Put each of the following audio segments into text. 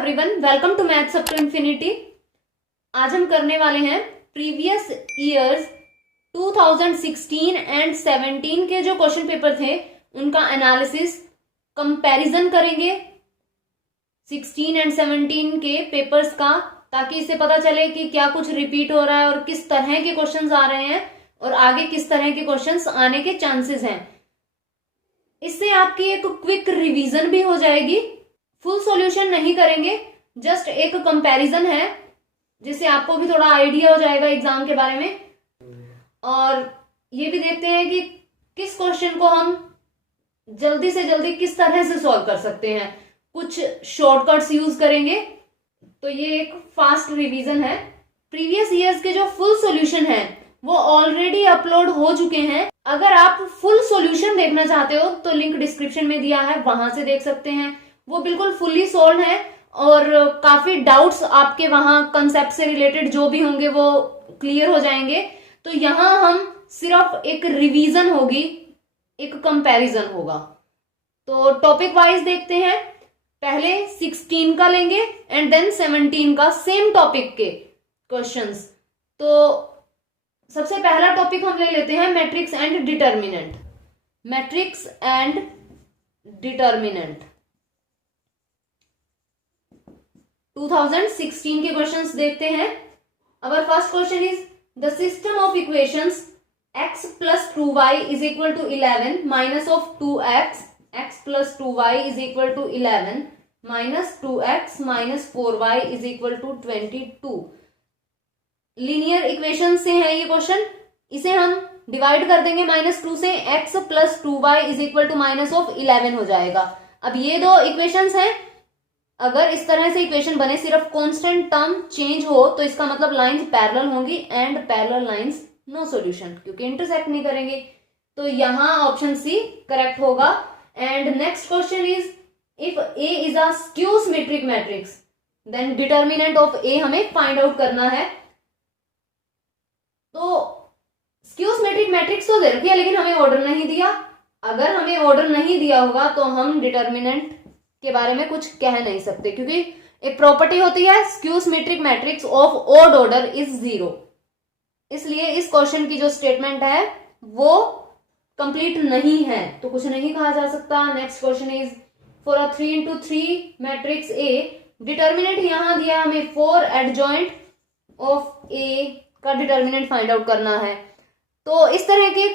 Everyone, welcome to maths up to infinity. आज हम करने वाले हैं प्रीवियस ईयर्स 2016 एंड 17 के जो क्वेश्चन पेपर थे उनका एनालिसिस, कंपैरिजन करेंगे 16 एंड 17 के पेपर्स का, ताकि इससे पता चले कि क्या कुछ रिपीट हो रहा है और किस तरह के क्वेश्चंस आ रहे हैं और आगे किस तरह के क्वेश्चंस आने के चांसेस हैं। इससे आपकी एक क्विक रिवीजन भी हो जाएगी। फुल सॉल्यूशन नहीं करेंगे, जस्ट एक कंपैरिजन है जिससे आपको भी थोड़ा आइडिया हो जाएगा एग्जाम के बारे में। और ये भी देखते हैं कि किस क्वेश्चन को हम जल्दी से जल्दी किस तरह से सॉल्व कर सकते हैं। कुछ शॉर्टकट्स यूज करेंगे, तो ये एक फास्ट रिवीजन है। प्रीवियस ईयर्स के जो फुल सॉल्यूशन है वो ऑलरेडी अपलोड हो चुके हैं। अगर आप फुल सॉल्यूशन देखना चाहते हो तो लिंक डिस्क्रिप्शन में दिया है, वहां से देख सकते हैं। वो बिल्कुल फुल्ली सोल्व है और काफी डाउट्स आपके वहां कंसेप्ट से रिलेटेड जो भी होंगे वो क्लियर हो जाएंगे। तो यहां हम सिर्फ एक रिवीजन होगी, एक कंपैरिजन होगा। तो टॉपिक वाइज देखते हैं। पहले 16 का लेंगे एंड देन 17 का, सेम टॉपिक के क्वेश्चंस। तो सबसे पहला टॉपिक हम ले लेते हैं matrix and determinant. Matrix and determinant 2016 के क्वेश्चंस देखते हैं। Our first question is the system of equations x plus 2y is equal to 11 minus of 2x, x plus 2y is equal to 11 minus 2x minus 4y is equal to 22। Linear equation से है ये question. इसे हम divide कर देंगे -2 से, x plus 2y is equal to minus of 11 हो जाएगा। अब ये दो इक्वेशंस हैं, अगर इस तरह से इक्वेशन बने, सिर्फ कांस्टेंट टर्म चेंज हो, तो इसका मतलब लाइंस पैरेलल होंगी and parallel lines no solution, क्योंकि इंटरसेक्ट नहीं करेंगे। तो यहां ऑप्शन सी करेक्ट होगा। And next question is if A is a skew symmetric matrix then determinant of A हमें फाइंड आउट करना है। तो स्क्यू सिमेट्रिक मैट्रिक्स तो दे रखी है, लेकिन हमें ऑर्डर नहीं दिया। अगर हमें ऑर्डर नहीं दिया होगा तो हम डिटर्मिनेंट के बारे में कुछ कह नहीं सकते, क्योंकि एक प्रॉपर्टी होती है skew symmetric matrix of odd order is 0। इसलिए इस क्वेश्चन की जो स्टेटमेंट है वो कंप्लीट नहीं है, तो कुछ नहीं कहा जा सकता। Next question is for a 3x3 matrix A, determinant यहां दिया हमें 4 एडजॉइंट ऑफ ए का डिटर्मिनेंट फाइंड आउट करना है। तो इस तरह की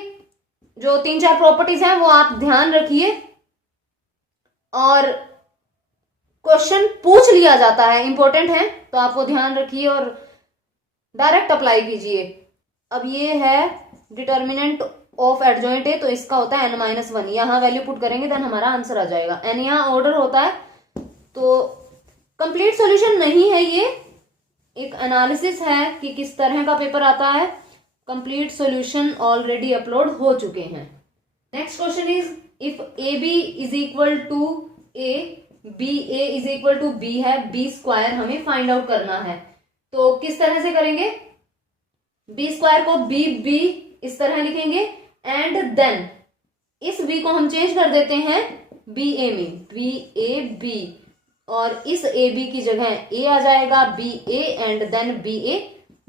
जो 3-4 प्रॉपर्टीज हैं वो आप ध्यान रखिए, और क्वेश्चन पूछ लिया जाता है, इंपॉर्टेंट है, तो आप वो ध्यान रखिए और डायरेक्ट अप्लाई कीजिए। अब ये है डिटर्मिनेंट ऑफ एडजॉइंट है, तो इसका होता है n-1। यहां वैल्यू पुट करेंगे देन हमारा आंसर आ जाएगा। n यहां ऑर्डर होता है, तो कंप्लीट सॉल्यूशन नहीं है, ये एक एनालिसिस है कि किस तरह का पेपर आता है। कंप्लीट सॉल्यूशन ऑलरेडी अपलोड हो चुके हैं। Next question is if A B is equal to A, B A is equal to B है, बी स्क्वायर हमें फाइंड आउट करना है। तो किस तरह से करेंगे? बी स्क्वायर को बी बी इस तरह लिखेंगे एंड देन इस बी को हम चेंज कर देते हैं बी ए में, बी ए बी, और इस ए बी की जगह ए आ जाएगा, B A and then B A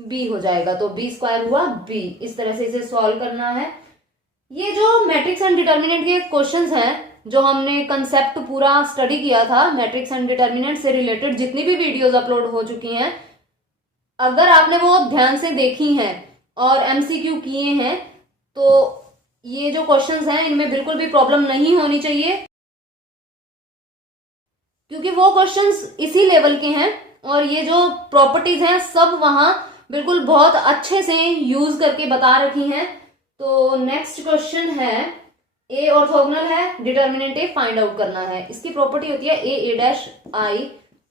B हो जाएगा। तो बी स्क्वायर हुआ बी। इस तरह से इसे सॉल्व करना है। ये जो मैट्रिक्स एंड डिटर्मिनेंट के क्वेश्चंस हैं, जो हमने कंसेप्ट पूरा स्टडी किया था मैट्रिक्स एंड डिटर्मिनेंट से रिलेटेड, जितनी भी वीडियोस अपलोड हो चुकी हैं, अगर आपने वो ध्यान से देखी हैं और एमसीक्यू किए हैं, तो ये जो क्वेश्चंस हैं इनमें बिल्कुल भी प्रॉब्लम नहीं होनी चाहिए, क्योंकि वो क्वेश्चंस इसी लेवल के हैं और ये जो प्रॉपर्टीज हैं सब वहां बिल्कुल बहुत अच्छे से यूज करके बता रखी हैं। तो नेक्स्ट क्वेश्चन है ए ऑर्थोगोनल है, डिटर्मिनेंट ए फाइंड आउट करना है। इसकी प्रॉपर्टी होती है ए डैश आई,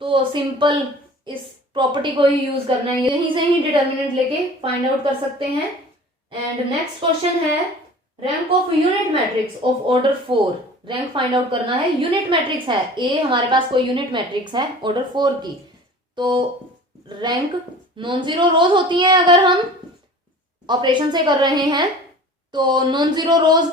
तो सिंपल इस प्रॉपर्टी को ही यूज करना है, यहीं से ही डिटर्मिनेंट लेके फाइंड आउट कर सकते हैं। एंड नेक्स्ट क्वेश्चन है rank of unit matrix of order 4, rank find out करना है। यूनिट मैट्रिक्स है ए, हमारे पास कोई यूनिट मैट्रिक्स है ऑर्डर 4 की, तो रैंक नॉन जीरो रोज होती है। अगर हम ऑपरेशन से कर रहे हैं तो नॉन जीरो रोज,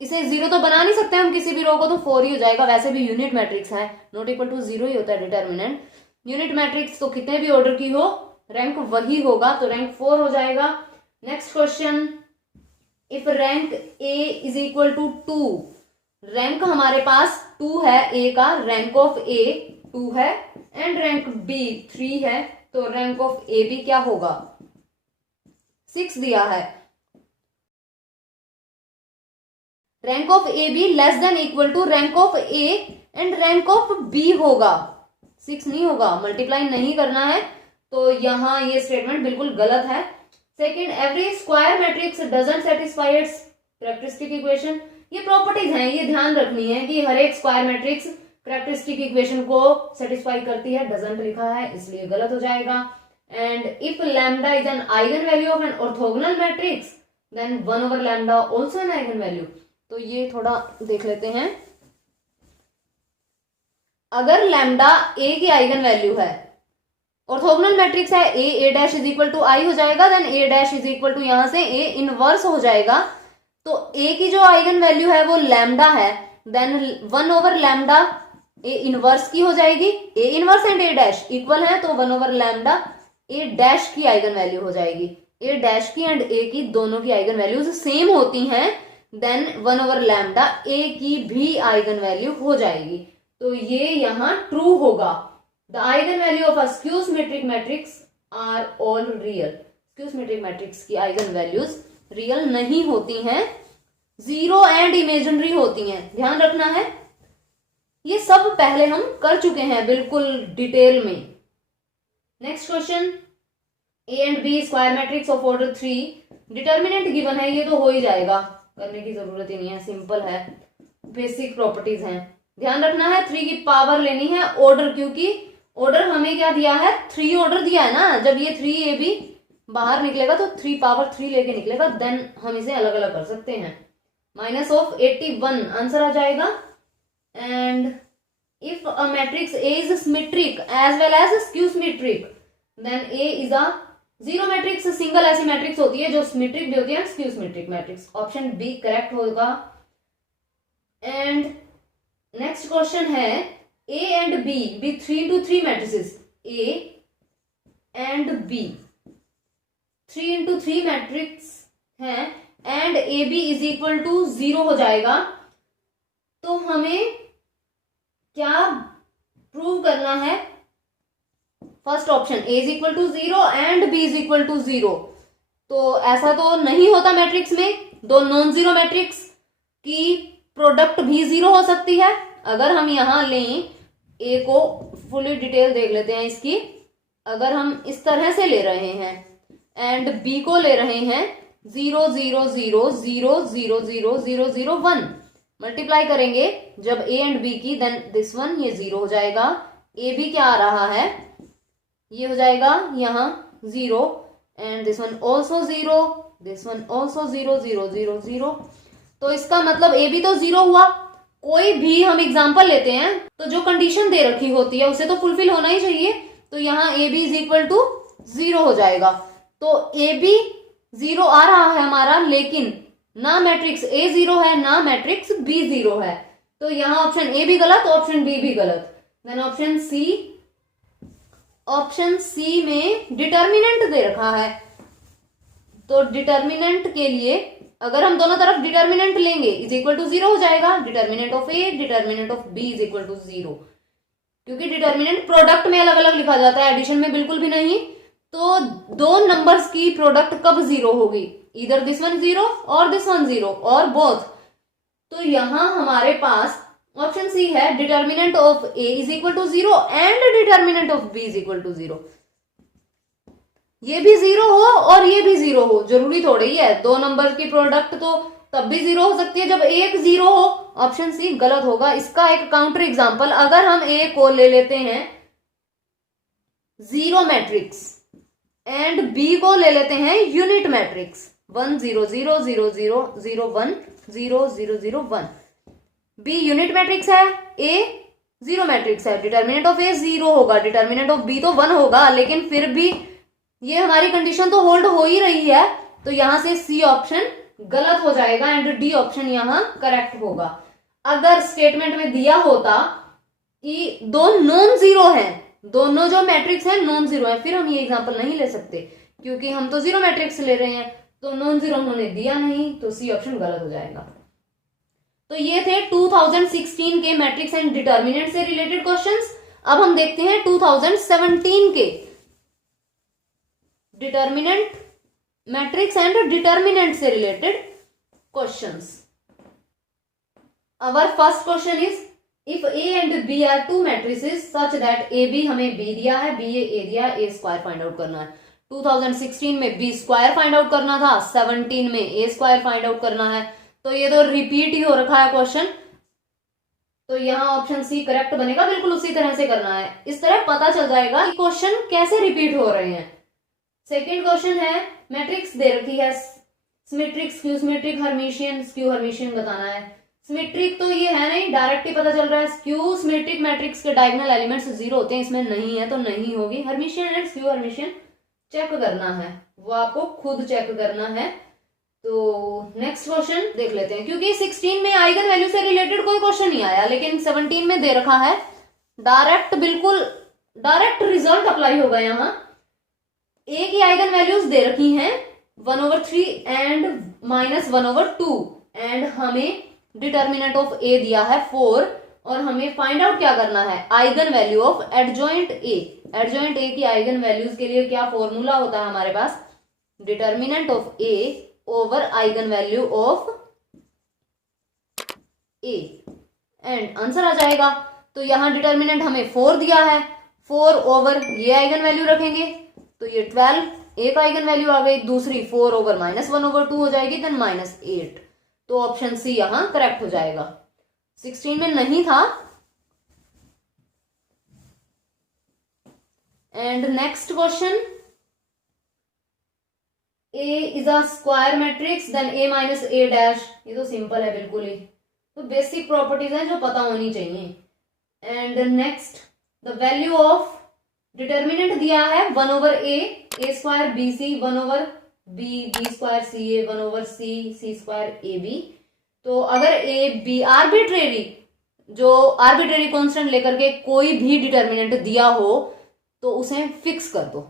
इसे 0 तो बना नहीं सकते हम किसी भी रो को, तो 4 ही हो जाएगा। वैसे भी यूनिट मैट्रिक्स है, नॉट इक्वल टू 0 ही होता है डिटर्मिनेंट। यूनिट मैट्रिक्स तो कितने भी ऑर्डर की हो रैंक वही होगा, तो रैंक 4 हो जाएगा। Next question, if rank A is equal to 2, rank हमारे पास 2 है ए का, रैंक ऑफ ए 2 है एंड रैंक बी 3 है, तो रैंक ऑफ ए बी क्या होगा? 6 दिया है। Rank of A B less than equal to rank of A and rank of B होगा, 6 नहीं होगा, मल्टीप्लाई नहीं करना है, तो यहां ये स्टेटमेंट बिल्कुल गलत है। Second, every square matrix doesn't satisfy its characteristic equation, ये प्रॉपर्टीज हैं, ये ध्यान रखनी है कि हर एक स्क्वायर मैट्रिक्स कैरेक्टरिस्टिक इक्वेशन को सेटिस्फाई करती है, डजंट लिखा है इसलिए गलत हो जाएगा। And if lambda is an eigen value of an orthogonal matrix then 1 over lambda also an eigen value, तो ये थोड़ा देख लेते हैं। अगर लैम्डा ए की आइगन वैल्यू है, ऑर्थोगोनल मैट्रिक्स है, A dash is equal to I हो जाएगा, then A dash is equal to यहां से ए इनवर्स हो जाएगा, तो ए की जो आइगन वैल्यू है वो लैम्डा है, then 1 over lambda A inverse की हो जाएगी, A inverse and A dash equal है, तो 1 ओवर लैम्डा ए डैश की आइगन वैल्यू हो जाएगी। ए डैश की एंड ए की दोनों की आइगन वैल्यूज सेम होती हैं, देन 1 ओवर लैम्डा ए की भी आइगन वैल्यू हो जाएगी, तो ये यहां ट्रू होगा। The eigen value of a skew symmetric matrix are all real, skew symmetric matrix की आइगन वैल्यूज रियल नहीं होती हैं, जीरो एंड इमेजिनरी होती हैं, ध्यान रखना है। ये सब पहले हम कर चुके हैं बिल्कुल डिटेल में। Next question, A and B square matrix of order 3, determinant given है, ये तो हो ही जाएगा, करने की जरूरत ही नहीं है, सिंपल है, बेसिक प्रॉपर्टीज हैं। ध्यान रखना है 3 की पावर लेनी है ऑर्डर, क्योंकि ऑर्डर हमें क्या दिया है, 3 ऑर्डर दिया है ना, जब ये 3ab बाहर निकलेगा तो 3 पावर 3 लेके निकलेगा, देन हम इसे अलग अलग कर सकते हैं। माइनस ऑफ 81 आंसर आ जाएगा। And if a matrix A is symmetric as well as skew symmetric then A is a zero matrix, single ऐसी मैट्रिक्स होती है जो सिमेट्रिक भी होती है, skew symmetric matrix, option B correct होगा। एंड नेक्स्ट क्वेश्चन है, A and B B 3 into 3 matrices, A and B 3 into 3 matrix हैं and A B is equal to 0 हो जाएगा, तो हमें क्या प्रूव करना है? First option, A is equal to 0 and B is equal to 0, तो ऐसा तो नहीं होता मैट्रिक्स में, दो नॉन जीरो मैट्रिक्स की प्रोडक्ट भी 0 हो सकती है। अगर हम यहां लें, ए को फुली डिटेल देख लेते हैं इसकी, अगर हम इस तरह से ले रहे हैं एंड बी को ले रहे हैं 0 0 0 0 0 0 0 0 1, मल्टीप्लाई करेंगे जब ए एंड बी की, देन दिस वन ये 0 हो जाएगा, ए बी क्या आ रहा है, ये हो जाएगा यहां 0 and this one also 0, this one also 0 0 0 0, तो इसका मतलब ए बी तो 0 हुआ। कोई भी हम एग्जाम्पल लेते हैं तो जो कंडीशन दे रखी होती है उसे तो फुलफिल होना ही चाहिए, तो यहाँ A B is equal to 0 हो जाएगा, तो ए बी 0 आ रहा है हमारा, लेकिन ना मैट्रिक्स ए 0 है ना मैट्रिक्स बी 0 है, तो यहाँ ऑप्शन ए भी गलत, ऑप्शन बी भी गलत, देन ऑप्शन सी में डिटर्मिनेंट दे रखा है, तो डिटर्मिनेंट के लिए अगर हम दोनों तरफ डिटर्मिनेंट लेंगे इज इक्वल टू 0 हो जाएगा, determinant of A determinant of B is equal to 0, क्योंकि डिटर्मिनेंट प्रोडक्ट में अलग अलग लिखा जाता है, एडिशन में बिल्कुल भी नहीं, तो दो नंबर्स की प्रोडक्ट कब 0 होगी, इधर दिस वन 0 और दिस वन 0 और बोथ, तो यहां हमारे पास ऑप्शन सी है, determinant of A is equal to 0 and determinant of B is equal to 0, ये भी 0 हो और ये भी 0 हो, जरूरी थोड़ी है, दो नंबर की प्रोडक्ट तो तब भी 0 हो सकती है जब एक 0 हो, ऑप्शन सी गलत होगा। इसका एक काउंटर एग्जांपल, अगर हम ए को ले लेते हैं 0 मैट्रिक्स एंड बी को ले लेते हैं unit matrix 1 0 0 0 0 0 1 0 0 0 1, B unit matrix है, ए 0 मैट्रिक्स है, डिटर्मिनेंट ऑफ ए 0 होगा, डिटर्मिनेंट ऑफ बी तो 1 होगा, लेकिन फिर भी ये हमारी कंडीशन तो होल्ड हो ही रही है, तो यहां से सी ऑप्शन गलत हो जाएगा एंड डी ऑप्शन यहां करेक्ट होगा। अगर स्टेटमेंट में दिया होता कि दो नॉन जीरो हैं दोनों जो मैट्रिक्स है नॉन जीरो है, फिर हम ये एग्जांपल नहीं ले सकते क्योंकि हम तो जीरो मैट्रिक्स ले रहे हैं, तो नॉन जीरो उन्होंने दिया नहीं, तो सी ऑप्शन गलत हो जाएगा। तो ये थे 2016 के मैट्रिक्स एंड डिटर्मिनेंट से रिलेटेड क्वेश्चंस। अब हम देखते हैं 2017 के डिटर्मिनेंट, मैट्रिक्स एंड डिटर्मिनेंट से related questions. Our first question is if A and B are two matrices such that AB हमें B दिया है, B A दिया है, A स्क्वायर फाइंड आउट करना है। 2016 में B स्क्वायर फाइंड आउट करना था, 17 में A स्क्वायर फाइंड आउट करना है, तो ये तो रिपीट ही हो रखा है क्वेश्चन, तो यहाँ ऑप्शन सी करेक्ट बनेगा। बिल्कुल उसी तरह से करना है, इस तरह पता चल जाएगा कि क्वेश्चन कैसे रिपीट हो रहे हैं। सेकेंड क्वेश्चन है, मैट्रिक्स दे रखी है symmetric, skew symmetric, Hermitian, skew Hermitian बताना है। सिमेट्रिक तो ये है नहीं, डायरेक्ट ही पता चल रहा है। स्क्यू सिमेट्रिक मैट्रिक्स के डायगोनल एलिमेंट्स जीरो होते हैं, इसमें नहीं है तो नहीं होगी। Hermitian and skew Hermitian check करना है, वो आपको खुद चेक करना है। तो नेक्स्ट क्वेश्चन देख लेते हैं, क्योंकि 16 में आइगन वैल्यू से रिलेटेड कोई क्वेश्चन नहीं आया, लेकिन 17 में दे रखा है डायरेक्ट, बिल्कुल डायरेक्ट रिजल्ट अप्लाई होगा। यहाँ ए की आइगन वैल्यूज दे रखी हैं 1/3 एंड -1/2 एंड हमें डिटर्मिनेंट ऑफ ए दिया है 4 और हमें फाइंड आउट क्या करना है, eigen value of adjoint A. Adjoint A की आइगन वैल्यूज के लिए क्या फॉर्मूला होता है हमारे पास, determinant of A over eigen value of A, and answer आ जाएगा। तो यहां डिटर्मिनेंट हमें 4 दिया है, 4 ओवर ये आइगन वैल्यू रखेंगे तो ये 12, एक आइगन वैल्यू आ गई, दूसरी 4 ओवर -1/2 हो जाएगी, देन -8। तो ऑप्शन सी यहां करेक्ट हो जाएगा। 16 में नहीं था। And next question, A is a square matrix then A minus A dash, ये तो सिंपल है बिल्कुल ही, तो बेसिक प्रॉपर्टीज हैं जो पता होनी चाहिए। And next, the value of determinant दिया है 1/a, A square BC, 1/b, B square CA, 1/c, C square AB। तो अगर A B आर्बिट्रेरी, जो आर्बिट्रेरी कांस्टेंट लेकर के कोई भी डिटर्मिनेंट दिया हो तो उसे फिक्स कर दो।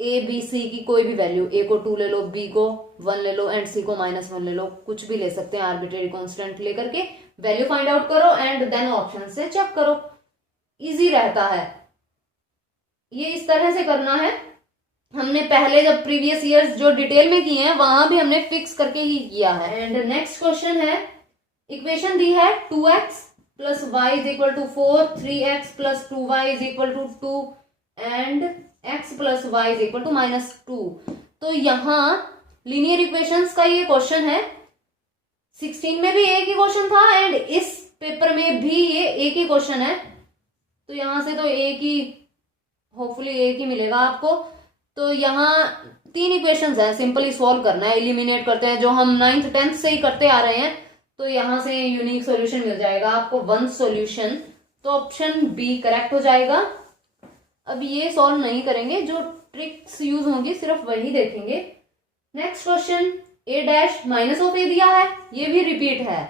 ए बी सी की कोई भी वैल्यू, ए को 2 ले लो, बी को 1 ले लो एंड सी को -1 ले लो, कुछ भी ले सकते हैं आर्बिट्रेरी कांस्टेंट लेकर के, वैल्यू फाइंड आउट करो एंड देन ऑप्शन से चेक करो, इजी रहता है। ये इस तरह से करना है। हमने पहले जब प्रीवियस ईयर्स जो डिटेल में किए हैं वहां भी हमने फिक्स करके ही किया है। एंड नेक्स्ट क्वेश्चन है, इक्वेशन दी है 2x + y = 4, 3x + 2y = 2 and x + y = -2। तो यहाँ लीनियर इक्वेशंस का ये क्वेश्चन है। 16 में भी एक ही क्वेश्चन था एंड इस पेपर में भी ये एक ही क्वेश्चन है, तो यहां से तो एक ही, होपफुली एक ही मिलेगा आपको। तो यहाँ 3 इक्वेशंस हैं, सिंपली सॉल्व करना है, एलिमिनेट करते हैं, जो हम 9th 10th से ही करते आ रहे हैं, तो यहां से यूनिक सॉल्यूशन मिल जाएगा आपको 1 सॉल्यूशन। तो ऑप्शन बी करेक्ट हो जाएगा। अब ये सॉल्व नहीं करेंगे, जो ट्रिक्स यूज होंगी सिर्फ वही देखेंगे। Next question, a dash -a दिया है, ये भी रिपीट है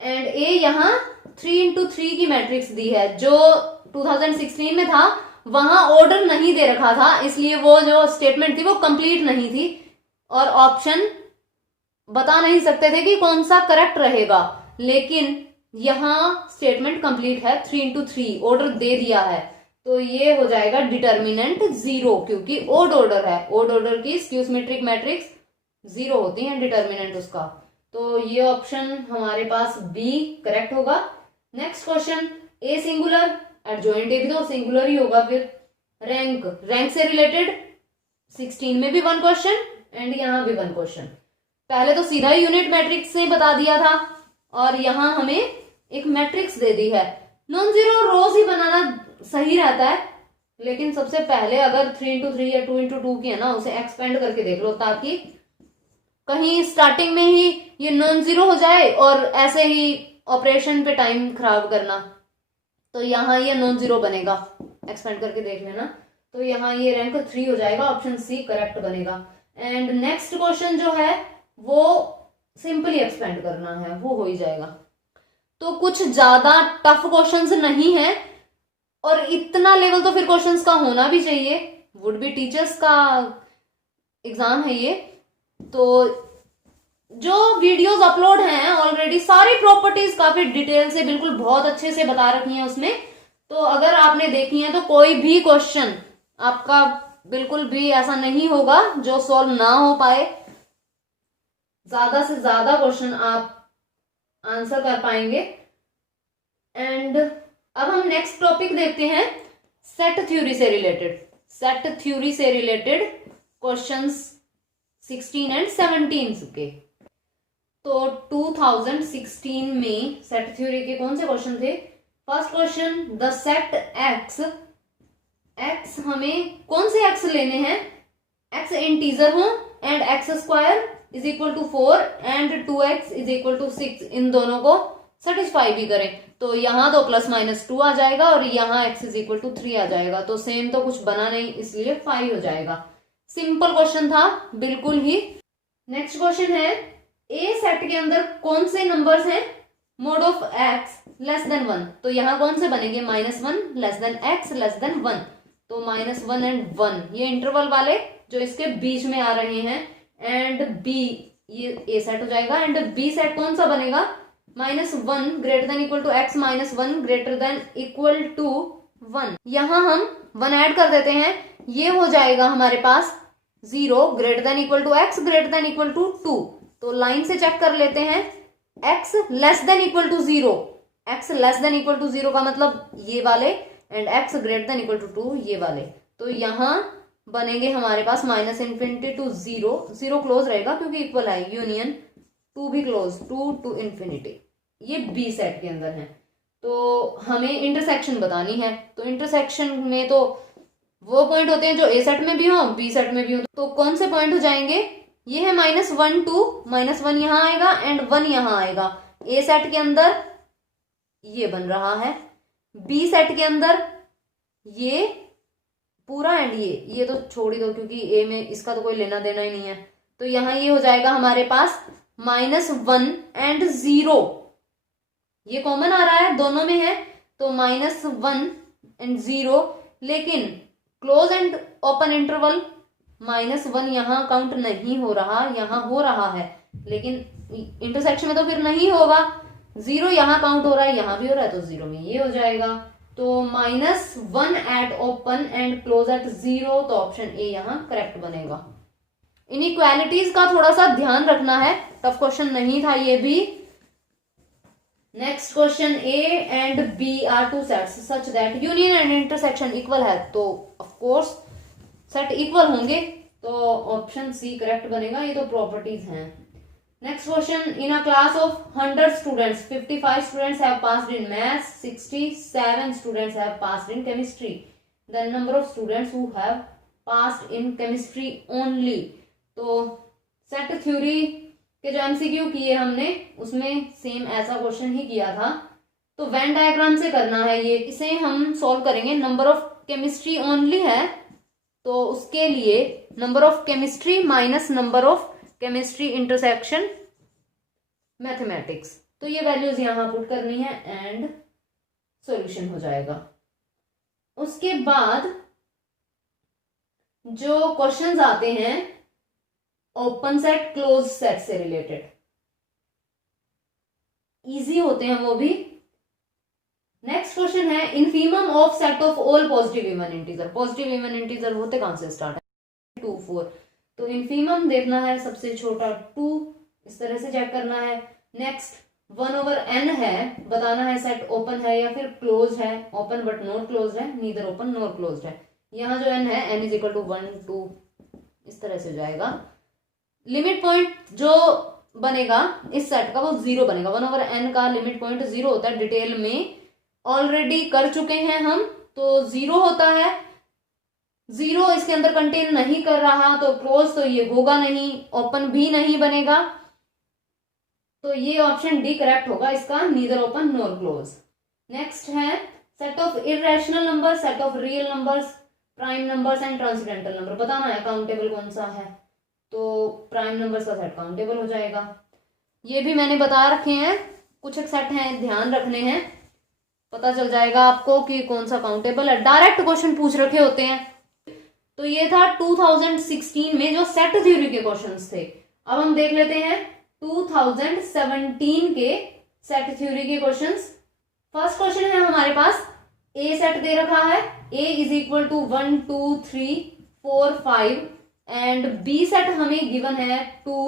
एंड a यहाँ 3x3 की मैट्रिक्स दी है, जो 2016 में था वहां ऑर्डर नहीं दे रखा था, इसलिए वो जो स्टेटमेंट थी वो कंप्लीट नहीं थी और ऑप्शन बता नहीं सकते थे कि कौन सा करेक्ट रहेगा, लेकिन यहां स्टेटमेंट कंप्लीट है, 3x3 ऑर्डर दे दिया है, तो ये हो जाएगा डिटर्मिनेंट 0, क्योंकि ओड ऑर्डर है। ओड ऑर्डर की स्क्यू सिमेट्रिक मैट्रिक्स 0 होती है डिटर्मिनेंट उसका, तो ये ऑप्शन हमारे पास बी करेक्ट होगा। Next question, a singular, adjoint A भी तो सिंगुलर ही होगा फिर। रैंक, रैंक से रिलेटेड 16 में भी 1 क्वेश्चन एंड यहाँ भी 1 क्वेश्चन। पहले तो सीधा ही यूनिट मैट्रिक्स से बता दिया था और यहाँ हमें एक मैट्रिक्स दे दी है। नॉन जीरो रोज ही बनाना सही रहता है, लेकिन सबसे पहले अगर 3x3 या 2x2 की है ना, उसे एक्सपेंड करके देख लो, ताकि कहीं स्टार्टिंग में ही ये नॉन जीरो हो जाए और ऐसे ही ऑपरेशन पे टाइम खराब करना, तो यहाँ ये नॉन जीरो बनेगा, एक्सपेंड करके देख लेना। तो यहाँ ये रैंक 3 हो जाएगा, ऑप्शन सी करेक्ट बनेगा। एंड नेक्स्ट क्वेश्चन जो है वो सिंपली एक्सपेंड करना है, वो हो ही जाएगा। तो कुछ ज्यादा टफ क्वेश्चंस नहीं है, और इतना लेवल तो फिर क्वेश्चंस का होना भी चाहिए, वुड बी टीचर्स का एग्जाम है ये। तो जो वीडियोस अपलोड हैं ऑलरेडी सारी प्रॉपर्टीज काफी डिटेल से बिल्कुल बहुत अच्छे से बता रखी हैं उसमें, तो अगर आपने देखी है तो कोई भी क्वेश्चन आपका बिल्कुल भी ऐसा नहीं होगा जो सॉल्व ना हो पाए। ज्यादा से ज्यादा क्वेश्चन आप आंसर कर पाएंगे। एंड अब हम नेक्स्ट टॉपिक देखते हैं सेट थ्योरी से रिलेटेड। सेट थ्योरी से रिलेटेड क्वेश्चंस 16 एंड 17 के। तो 2016 में सेट थ्योरी के कौन से क्वेश्चन थे? First question, the set X, X हमें कौन से एक्स लेने हैं? एक्स इंटीजर हो and X square is equal to 4 and 2x is equal to 6, इन दोनों को सेटिस्फाई भी करें। तो यहां तो प्लस माइनस 2 आ जाएगा और यहां x इज इक्वल टू 3 आ जाएगा, तो सेम तो कुछ बना नहीं, इसलिए 5 हो जाएगा। सिंपल क्वेश्चन था बिल्कुल ही। नेक्स्ट क्वेश्चन है, ए सेट के अंदर कौन से नंबर्स हैं mode of x less then 1? तो यहां कौन से बनेंगे? -1 less than x less then 1, तो -1 एंड 1 ये इंटरवल वाले जो इसके बीच में आ रहे हैं, एंड b ये ए सेट हो जाएगा। एंड b सेट कौन सा बनेगा? -1 greater than equal to x -1 greater than equal to 1। यहां हम 1 ऐड कर देते हैं, ये हो जाएगा हमारे पास 0 greater than equal to x greater than equal to 2। तो लाइन से चेक कर लेते हैं, x less than equal to 0, x less than equal to 0 का मतलब ये वाले, and x greater than equal to 2 ये वाले। तो यहां बनेंगे हमारे पास -∞ टू 0, 0 क्लोज रहेगा क्योंकि इक्वल है, यूनियन 2 भी क्लोज, 2 टू ∞, ये बी सेट के अंदर है। तो हमें इंटरसेक्शन बतानी है, तो इंटरसेक्शन में तो वो पॉइंट होते हैं जो ए सेट में भी हो बी सेट में भी हो, तो कौन से पॉइंट हो जाएंगे? ये है -1 2, -1 यहां आएगा एंड 1 यहां आएगा। ए सेट के अंदर ये बन रहा है, बी सेट के अंदर ये पूरा एंड ये तो छोड़ ही दो क्योंकि ए में इसका तो कोई लेना देना ही नहीं है। तो यहां ये हो जाएगा हमारे पास -1 एंड 0, ये कॉमन आ रहा है दोनों में है, तो -1 एंड 0, लेकिन क्लोज एंड ओपन इंटरवल -1 यहां काउंट नहीं हो रहा, यहां हो रहा है, लेकिन इंटरसेक्शन में तो फिर नहीं होगा। 0 यहां काउंट हो रहा है, यहां भी हो रहा है, तो 0 में ये हो जाएगा। तो -1 eight open and close eight 0, तो ऑप्शन ए यहां करेक्ट बनेगा। इनइक्वालिटीज का थोड़ा सा ध्यान रखना है, टफ क्वेश्चन नहीं था ये भी। Next question, A and B are two sets such that union and intersection equal है, तो ऑफ कोर्स सेट इक्वल होंगे, तो ऑप्शन सी करेक्ट बनेगा, ये तो प्रॉपर्टीज हैं। Next question, in a class of 100 students 55 students have passed in maths, 67 students have passed in chemistry, the number of students who have passed in chemistry only. तो set theory के जो MCQ किए हमने उसमें same ऐसा question ही किया था, तो वेन डायग्राम से करना है ये, इसे हम सॉल्व करेंगे। नंबर ऑफ केमिस्ट्री ओनली है, तो उसके लिए number of chemistry minus number of chemistry intersection mathematics, तो ये वैल्यूज यहां पुट करनी है एंड सॉल्यूशन हो जाएगा। उसके बाद जो क्वेश्चंस आते हैं ओपन सेट क्लोज सेट से रिलेटेड, इजी होते हैं वो भी। नेक्स्ट क्वेश्चन है, infimum of set of all positive even integer. Positive even integer होते कहां से स्टार्ट है? 2 4, तो इनफीमम देखना है, सबसे छोटा 2, इस तरह से चेक करना है। नेक्स्ट 1/n है, बताना है सेट ओपन है या फिर क्लोज है, ओपन बट नॉट क्लोज है, नीदर ओपन नॉर क्लोज है। यहाँ जो n है n इज इक्वल टू 1 2, इस तरह से हो जाएगा। लिमिट पॉइंट जो बनेगा इस सेट का वो 0 बनेगा, 1/n का लिमिट पॉइंट 0 होता है, डिटेल में ऑलरेडी कर चुके हैं हम, तो 0 होता है। 0 इसके अंदर कंटेन नहीं कर रहा, तो क्लोज तो ये होगा नहीं, ओपन भी नहीं बनेगा, तो ये ऑप्शन डी करेक्ट होगा इसका, neither open nor close. Next है set of irrational number, set of real numbers, prime numbers and transcendental number, बताना है काउंटेबल कौन सा है, तो प्राइम नंबर्स का सेट काउंटेबल हो जाएगा। ये भी मैंने बता रखे हैं, कुछ एक सेट हैं ध्यान रखने हैं। पता चल जाएगा आपको कि कौन सा काउंटेबल है। डायरेक्ट क्वेश्चन पूछ रखे होते हैं। तो ये था 2016 में जो सेट थ्योरी के क्वेश्चंस थे। अब हम देख लेते हैं 2017 के सेट थ्योरी के क्वेश्चंस। फर्स्ट क्वेश्चन है हमारे पास, ए सेट दे रखा है, A is equal to 1 2 3 4 5 and B set हमें गिवन है 2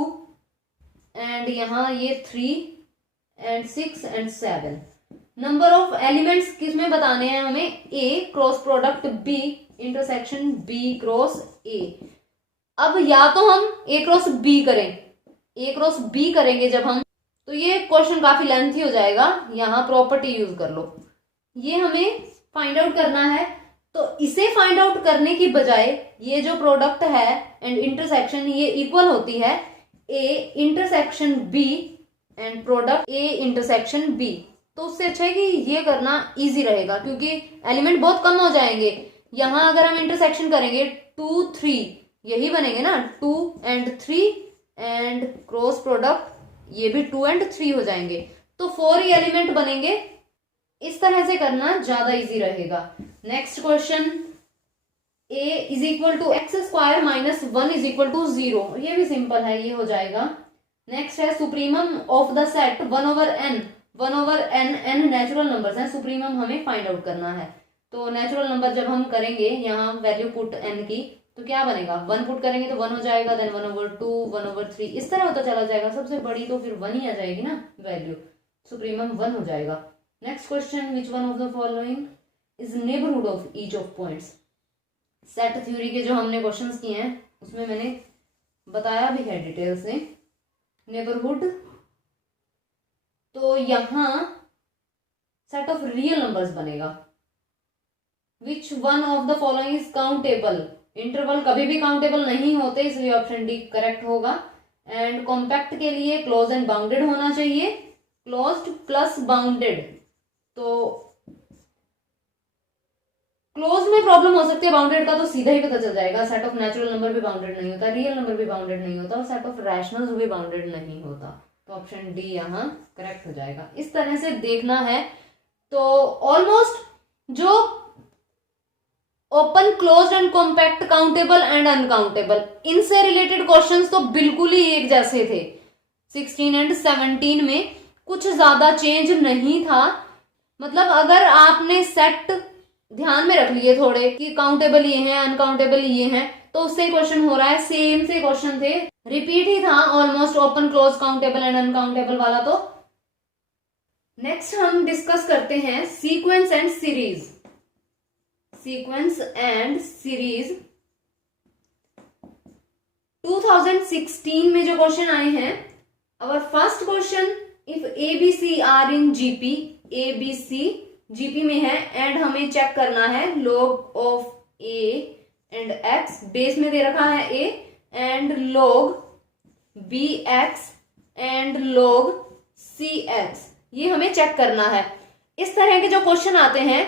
एंड यहाँ ये 3 and 6 and 7। Number of elements किसमें बताने हैं हमें, A cross product B intersection B cross A. अब या तो हम ए क्रॉस बी करें, ए क्रॉस बी करेंगे जब हम, तो ये क्वेश्चन काफी लेंथी हो जाएगा, यहाँ प्रॉपर्टी यूज कर लो। ये हमें फाइंड आउट करना है, तो इसे फाइंड आउट करने की बजाय ये जो प्रोडक्ट है एंड इंटरसेक्शन ये इक्वल होती है A intersection B and product A intersection B. तो उससे अच्छा है कि ये करना इजी रहेगा क्योंकि एलिमेंट बहुत कम हो जाएंगे। यहां अगर हम इंटरसेक्शन करेंगे 2 3 यही बनेंगे ना, 2 एंड 3 एंड क्रॉस प्रोडक्ट ये भी 2 एंड 3 हो जाएंगे, तो 4 ही एलिमेंट बनेंगे। इस तरह से करना ज्यादा इजी रहेगा। Next question, a is equal to X square minus 1 is equal to 0, ये भी सिंपल है, ये हो जाएगा। नेक्स्ट है supremum of the set 1 over N, 1 over N, N natural numbers हैं, सुप्रीमम हमें फाइंड आउट करना है। तो नेचुरल नंबर जब हम करेंगे यहाँ वैल्यू पुट एन की, तो क्या बनेगा, 1 पुट करेंगे तो 1 हो जाएगा, देन 1 ओवर 2 1 ओवर 3 इस तरह होता चला जाएगा। सबसे बड़ी तो फिर 1 ही आ जाएगी ना वैल्यू, सुप्रीमम 1 हो जाएगा। Next question, which one of the following is neighbourhood of each of points. Set theory के जो हमने क्वेश्चंस किए हैं उसमें मैंने बताया भी है डिटेल से नेबरहुड। तो यहां सेट ऑफ रियल नंबर्स बनेगा। Which one of the following is countable, interval कभी भी काउंटेबल नहीं होते इसलिए ऑप्शन डी करेक्ट होगा। एंड कॉम्पैक्ट के लिए क्लोज एंड बाउंडेड होना चाहिए, क्लोज्ड प्लस बाउंडेड। तो क्लोज में प्रॉब्लम हो सकती है, बाउंडेड का तो सीधा ही पता चल जाएगा। सेट ऑफ नेचुरल नंबर भी बाउंडेड नहीं होता, रियल नंबर भी बाउंडेड नहीं होता और सेट ऑफ रैशनल्स भी बाउंडेड नहीं होता। तो ऑप्शन डी यहाँ करेक्ट हो जाएगा। इस तरह से देखना है तो ऑलमोस्ट जो open closed end compact countable and uncountable इनसे रिलेटेड क्वेश्चंस तो बिल्कुल ही एक जैसे थे। 16 एंड 17 में कुछ ज्यादा चेंज नहीं था। मतलब अगर आपने सेट ध्यान में रख लिए थोड़े कि काउंटेबल ये हैं अनकाउंटेबल ये हैं, तो उससे क्वेश्चन हो रहा है, सेम से क्वेश्चन थे, रिपीट ही था almost open close countable and uncountable वाला। तो नेक्स्ट हम डिस्कस करते हैं sequence and series. Sequence and series 2016 में जो क्वेश्चन आए हैं, our first question, if ABC are in GP, ABC GP में है एंड हमें चेक करना है log of A and X, base में दे रखा है A and log BX and log CX, ये हमें चेक करना है। इस तरह के जो क्वेश्चन आते हैं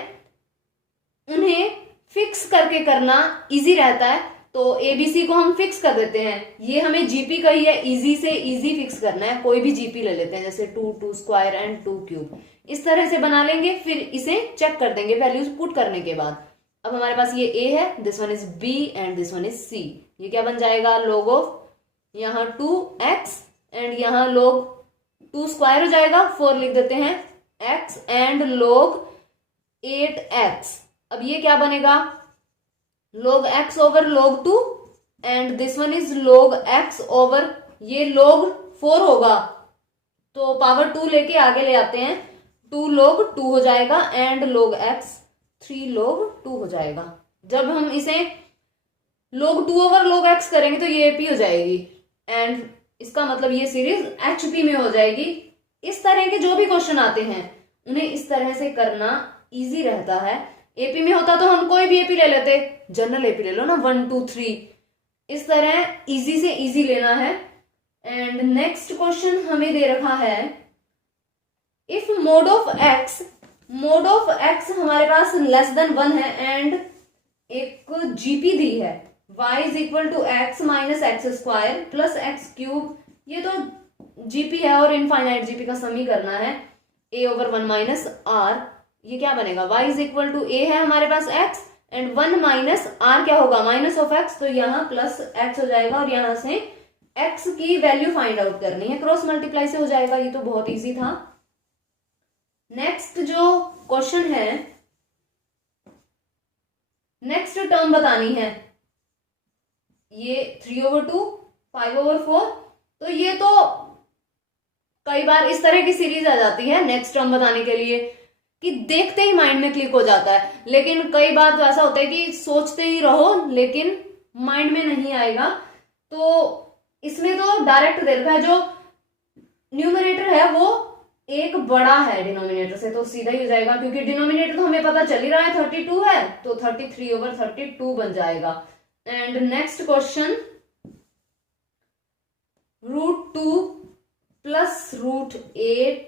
उन्हें फिक्स करके करना इजी रहता है, तो ABC को हम फिक्स कर देते हैं। ये हमें GP का ही है, इजी से इजी फिक्स करना है, कोई भी GP ले लेते हैं, जैसे 2 2 स्क्वायर एंड 2 क्यूब, इस तरह से बना लेंगे, फिर इसे चेक कर देंगे वैल्यूज पुट करने के बाद। अब हमारे पास ये A है, this one is B and this one is C, ये क्या बन जाएगा, log ऑफ यहाँ 2x एंड यहाँ log 2 स्क्वायर हो जाएगा, 4 लिख देते हैं x एंड log 8x। अब ये क्या बनेगा, log x over log 2 and this one is log x over ये log 4 होगा, तो पावर 2 लेके आगे ले आते हैं, 2 log 2 हो जाएगा एंड log x 3 log 2 हो जाएगा। जब हम इसे log 2 ओवर log x करेंगे तो ये AP हो जाएगी एंड इसका मतलब ये सीरीज HP में हो जाएगी। इस तरह के जो भी क्वेश्चन आते हैं उन्हें इस तरह से करना इजी रहता है। AP में होता तो हम कोई भी AP ले लेते, जनरल AP ले लो ना, 1 2 3, इस तरह इजी से इजी लेना है। एंड नेक्स्ट क्वेश्चन हमें दे रखा है, इफ मोड ऑफ x हमारे पास लेस देन 1 है एंड एक GP दी है, y is equal to x minus x square plus X cube, ये तो GP है और इनफाइनाइट GP का सम ही करना है, a ओवर 1 माइनस r ये क्या बनेगा, y इज इक्वल टू ए है हमारे पास x एंड 1 माइनस आर क्या होगा, माइनस ऑफ x, तो यहाँ प्लस x हो जाएगा और यहां से x की वैल्यू फाइंड आउट करनी है, क्रॉस मल्टीप्लाई से हो जाएगा। ये तो बहुत इजी था। नेक्स्ट जो क्वेश्चन है, नेक्स्ट टर्म बतानी है, ये 3/2 5/4, तो ये तो कई बार इस तरह की सीरीज आ जाती है नेक्स्ट टर्म बताने के लिए कि देखते ही माइंड में क्लिक हो जाता है, लेकिन कई बार तो ऐसा होता है कि सोचते ही रहो लेकिन माइंड में नहीं आएगा। तो इसमें तो डायरेक्ट दे रखा है, जो न्यूमरेटर है वो एक बड़ा है डिनोमिनेटर से, तो सीधा ही हो जाएगा, क्योंकि डिनोमिनेटर तो हमें पता चल ही रहा है 32 है, तो 33/32 बन जाएगा। And next question, √2 plus √8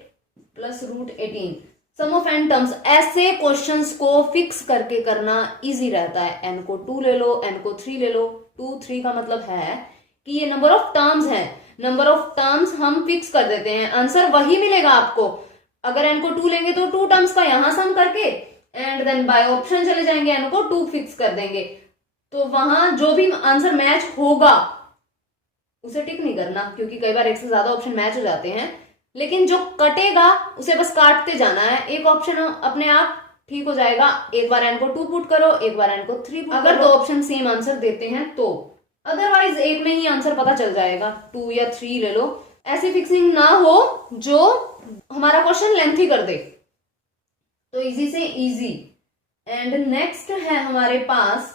plus √18 sum of n terms. ऐसे क्वेश्चंस को फिक्स करके करना इजी रहता है। n को 2 ले लो, n को 3 ले लो। 2 3 का मतलब है कि ये नंबर ऑफ टर्म्स है, नंबर ऑफ टर्म्स हम फिक्स कर देते हैं, आंसर वही मिलेगा आपको। अगर n को 2 लेंगे तो 2 टर्म्स का यहां सम करके एंड देन बाय ऑप्शन चले जाएंगे, n को 2 फिक्स कर देंगे, तो वहां जो भी आंसर मैच होगा उसे टिक नहीं करना, क्योंकि कई बार एक से ज्यादा ऑप्शन मैच हो जाते हैं, लेकिन जो कटेगा उसे बस काटते जाना है, एक ऑप्शन अपने आप ठीक हो जाएगा। एक बार n को 2 पुट करो, एक बार n को 3 पुट अगर दो ऑप्शन सेम आंसर देते हैं तो, अदरवाइज एक में ही आंसर पता चल जाएगा, 2 या 3 ले लो। ऐसी फिक्सिंग ना हो जो हमारा क्वेश्चन लेंथी कर दे, तो इजी से इजी। एंड नेक्स्ट है हमारे पास,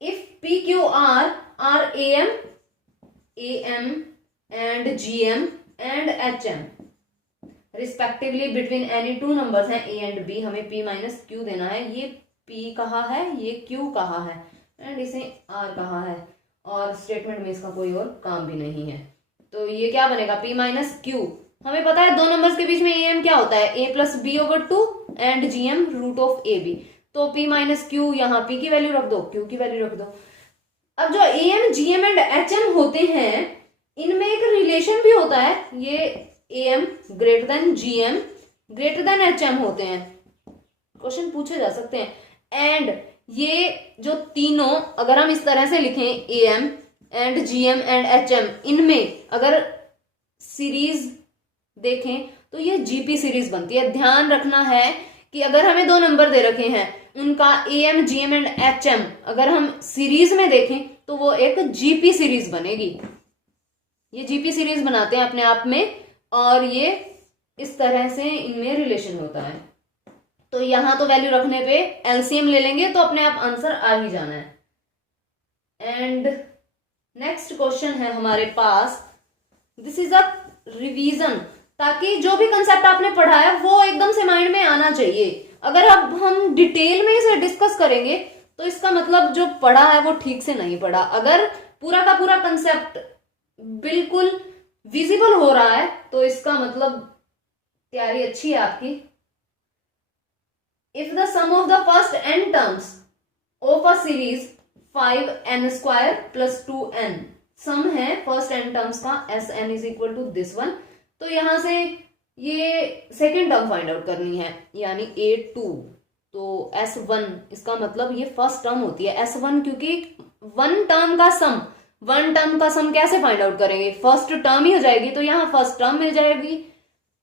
if PQR are AM and GM and HM respectively between any 2 numbers हैं A एंड B, हमें P माइनस Q देना है। ये P कहा है, ये Q कहा है एंड इसे R कहा है, और स्टेटमेंट में इसका कोई और काम भी नहीं है, तो ये क्या बनेगा, P माइनस Q। हमें पता है दो नंबर्स के बीच में AM क्या होता है, A plus B/2 and GM √AB, तो P माइनस Q, यहाँ P की वैल्यू रख दो, Q की वैल्यू रख दो। अब जो AM, GM एंड HM होते हैं, इनमें एक रिलेशन भी होता है, ये AM greater than GM greater than HM होते हैं, क्वेश्चन पूछे जा सकते हैं। एंड ये जो तीनों अगर हम इस तरह से लिखें, AM and GM and HM, इनमें अगर सीरीज देखें तो ये GP सीरीज बनती है। ध्यान रखना है कि अगर हमें दो नंबर दे रखे हैं, उनका AM, GM एंड HM अगर हम सीरीज में देखें तो वो एक GP सीरीज बनेगी। ये GP सीरीज बनाते हैं अपने आप में, और ये इस तरह से इनमें रिलेशन होता है। तो यहां तो वैल्यू रखने पे एलसीएम ले लेंगे तो अपने आप आंसर आ ही जाना है। एंड नेक्स्ट क्वेश्चन है हमारे पास, दिस इज अ रिवीजन, ताकि जो भी कंसेप्ट आपने पढ़ा है वो एकदम से माइंड में आना चाहिए। अगर अब हम डिटेल में इसे डिस्कस करेंगे तो इसका मतलब जो पढ़ा है वो ठीक से नहीं पढ़ा। अगर पूरा का पूरा कंसेप्ट बिल्कुल विजिबल हो रहा है तो इसका मतलब तैयारी अच्छी है आपकी। If the sum of the first n terms of a series 5n² plus 2n, sum है फर्स्ट n टर्म्स का, Sn is equal to this one, तो यहां से ये सेकेंड टर्म फाइंड आउट करनी है, यानी A2, तो S1 इसका मतलब ये फर्स्ट टर्म होती है S1, क्योंकि वन टर्म का सम कैसे फाइंड आउट करेंगे, फर्स्ट टर्म ही हो जाएगी, तो यहाँ फर्स्ट टर्म मिल जाएगी।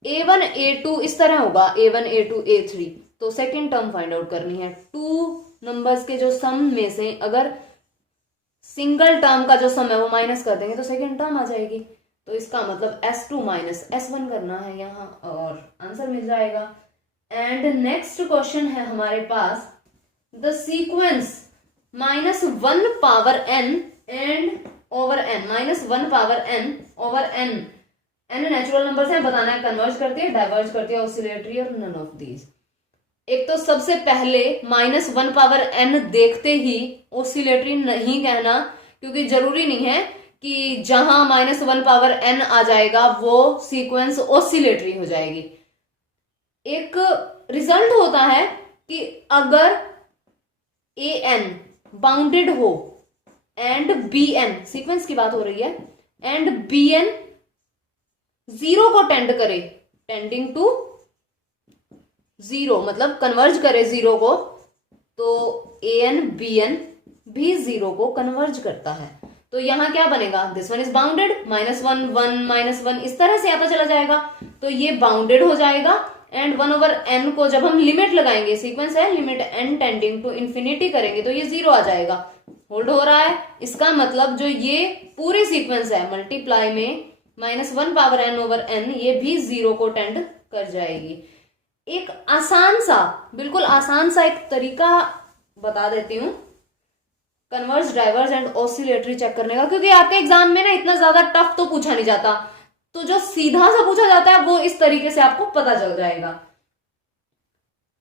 A1 A2 इस तरह होगा, A1 A2 A3, तो सेकेंड टर्म फाइंड आउट करनी है। 2 नंबर्स के जो सम में से अगर सिंगल टर्म का जो सम है वो माइनस कर देंगे तो सेकेंड टर्म आ जाएगी, तो इसका मतलब S2 माइनस S1 करना है यहाँ, और आंसर मिल जाएगा। एंड नेक्स्ट क्वेश्चन है हमारे पास, the sequence -1 power n and over n, -1 power n over n, n natural numbers हैं, बताना है कन्वर्ज करती है, डाइवर्ज करती है, ऑसिलेटरी और नन ऑफ दीज। एक तो सबसे पहले -1 पावर n देखते ही ऑसिलेटरी नहीं कहना, क्योंकि जरूरी नहीं है कि जहां -1 पावर n आ जाएगा वो सीक्वेंस ऑसिलेटरी हो जाएगी। एक रिजल्ट होता है कि अगर an बाउंडेड हो एंड bn, सीक्वेंस की बात हो रही है, एंड bn 0 को टेंड करे, टेंडिंग टू जीरो मतलब कन्वर्ज करे जीरो को, तो an bn भी जीरो को कन्वर्ज करता है। तो यहां क्या बनेगा, दिस वन इज बाउंडेड, -1 1 -1 इस तरह से आता चला जाएगा, तो ये बाउंडेड हो जाएगा। एंड 1/n को जब हम लिमिट लगाएंगे, सीक्वेंस है limit n tending to infinity करेंगे, तो ये जीरो आ जाएगा, होल्ड हो रहा है। इसका मतलब जो ये पूरी सीक्वेंस है मल्टीप्लाई में -1/n/n, ये भी जीरो को टेंड कर जाएगी। एक आसान सा, बिल्कुल आसान सा एक तरीका बता देती हूं converge, diverge and oscillatory check करने का, क्योंकि आपके एग्जाम में ना इतना ज्यादा टफ तो पूछा नहीं जाता, तो जो सीधा सा पूछा जाता है वो इस तरीके से आपको पता चल जाएगा।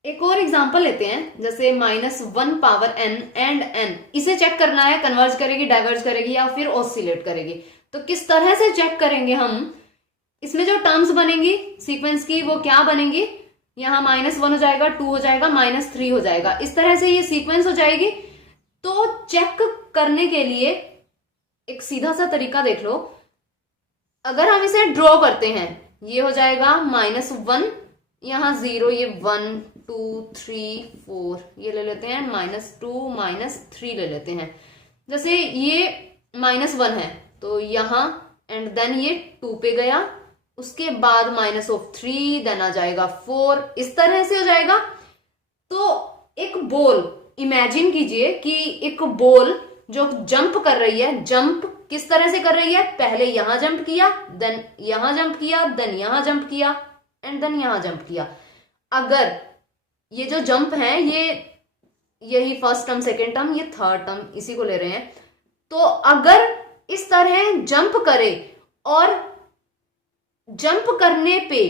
एक और एग्जांपल लेते हैं, जैसे -1/n एंड n, इसे चेक करना है कन्वर्ज करेगी, डाइवर्ज करेगी या फिर ऑसिलेट करेगी। तो किस तरह से चेक करेंगे हम, इसमें जो टर्म्स बनेंगी सीक्वेंस की वो क्या बनेंगी, यहाँ -1 हो जाएगा, 2 हो जाएगा, -3 हो जाएगा, इस तरह से ये सीक्वेंस हो जाएगी। तो चेक करने के लिए एक सीधा सा तरीका देख लो, अगर हम इसे ड्रॉ करते हैं, ये हो जाएगा -1, यहां 0, ये 1 2 3 4, ये ले लेते हैं, -2 -3 ले लेते हैं। जैसे ये -1 है तो यहां एंड देन ये 2 पे गया, उसके बाद -3, देन आ जाएगा 4, इस तरह से हो जाएगा। तो एक बॉल इमेजिन कीजिए कि एक बॉल जो जंप कर रही है, जंप किस तरह से कर रही है, पहले यहां जंप किया, देन यहां जंप किया, देन यहां जंप किया एंड देन यहां जंप किया। अगर ये जो जंप है यही फर्स्ट टर्म, सेकेंड टर्म, ये थर्ड टर्म, इसी को ले रहे हैं, तो अगर इस तरह जंप करे और जंप करने पे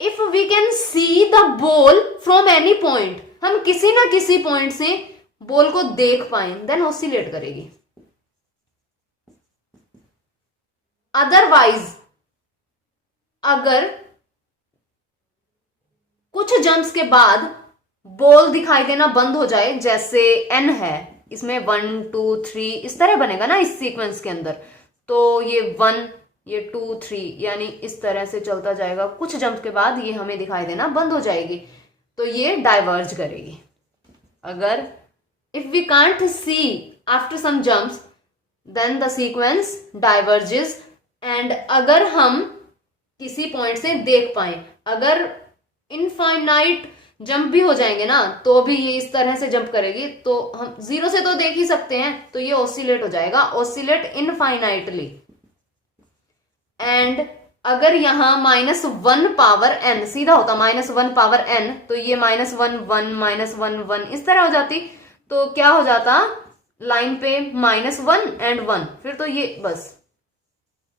if we can see the ball from any point, हम किसी ना किसी पॉइंट से बॉल को देख पाए, देन ऑसिलेट करेगी। अदरवाइज अगर कुछ जंप्स के बाद बॉल दिखाई देना बंद हो जाए, जैसे n है, इसमें 1 2 3 इस तरह बनेगा ना इस सीक्वेंस के अंदर, तो ये 1 ये 2 3 यानी इस तरह से चलता जाएगा, कुछ जंप के बाद ये हमें दिखाई देना बंद हो जाएगी, तो ये डाइवर्ज करेगी। अगर if we can't see after some jumps then the sequence diverges, and अगर हम किसी पॉइंट से देख पाए, अगर इनफाइनाइट जंप भी हो जाएंगे ना तो भी ये इस तरह से जंप करेगी, तो हम 0 से तो देख ही सकते हैं, तो ये ऑसिलेट हो जाएगा, ऑसिलेट इनफाइनाइटली। एंड अगर यहां -1/n सीधा होता, -1/n, तो ये -1 1 -1 1 इस तरह हो जाती, तो क्या हो जाता, लाइन पे -1 एंड 1, फिर तो ये बस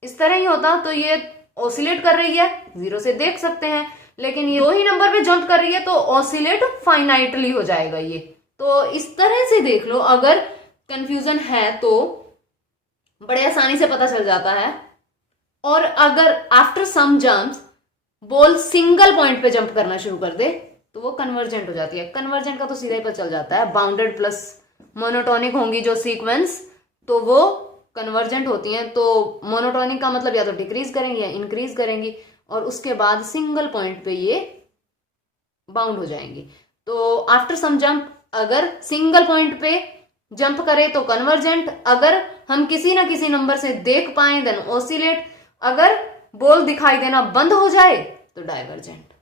इस तरह ही होता, तो ये ऑसिलेट कर रही है, 0 से देख सकते हैं, लेकिन ये ही नंबर पे जंप कर रही है तो ऑसिलेट फाइनाइटली हो जाएगा ये। तो इस तरह से देख लो, अगर कंफ्यूजन है तो बड़े आसानी से पता चल जाता है। और अगर after some jumps ball single point पे जंप करना शुरू कर दे तो वो कन्वर्जेंट हो जाती है। कन्वर्जेंट का तो सीधा ही पता चल जाता है, बाउंडेड प्लस मोनोटोनिक होंगी जो सीक्वेंस तो वो कन्वर्जेंट होती हैं। तो मोनोटोनिक का मतलब या तो डिक्रीज करेंगी या इंक्रीज करेंगी, और उसके बाद सिंगल पॉइंट पे ये बाउंड हो जाएंगी। तो आफ्टर सम जंप अगर सिंगल पॉइंट पे जंप करे तो कन्वर्जेंट, अगर हम किसी ना किसी नंबर से देख पाए देन ऑसिलेट, अगर बॉल दिखाई देना बंद हो जाए तो डाइवर्जेंट।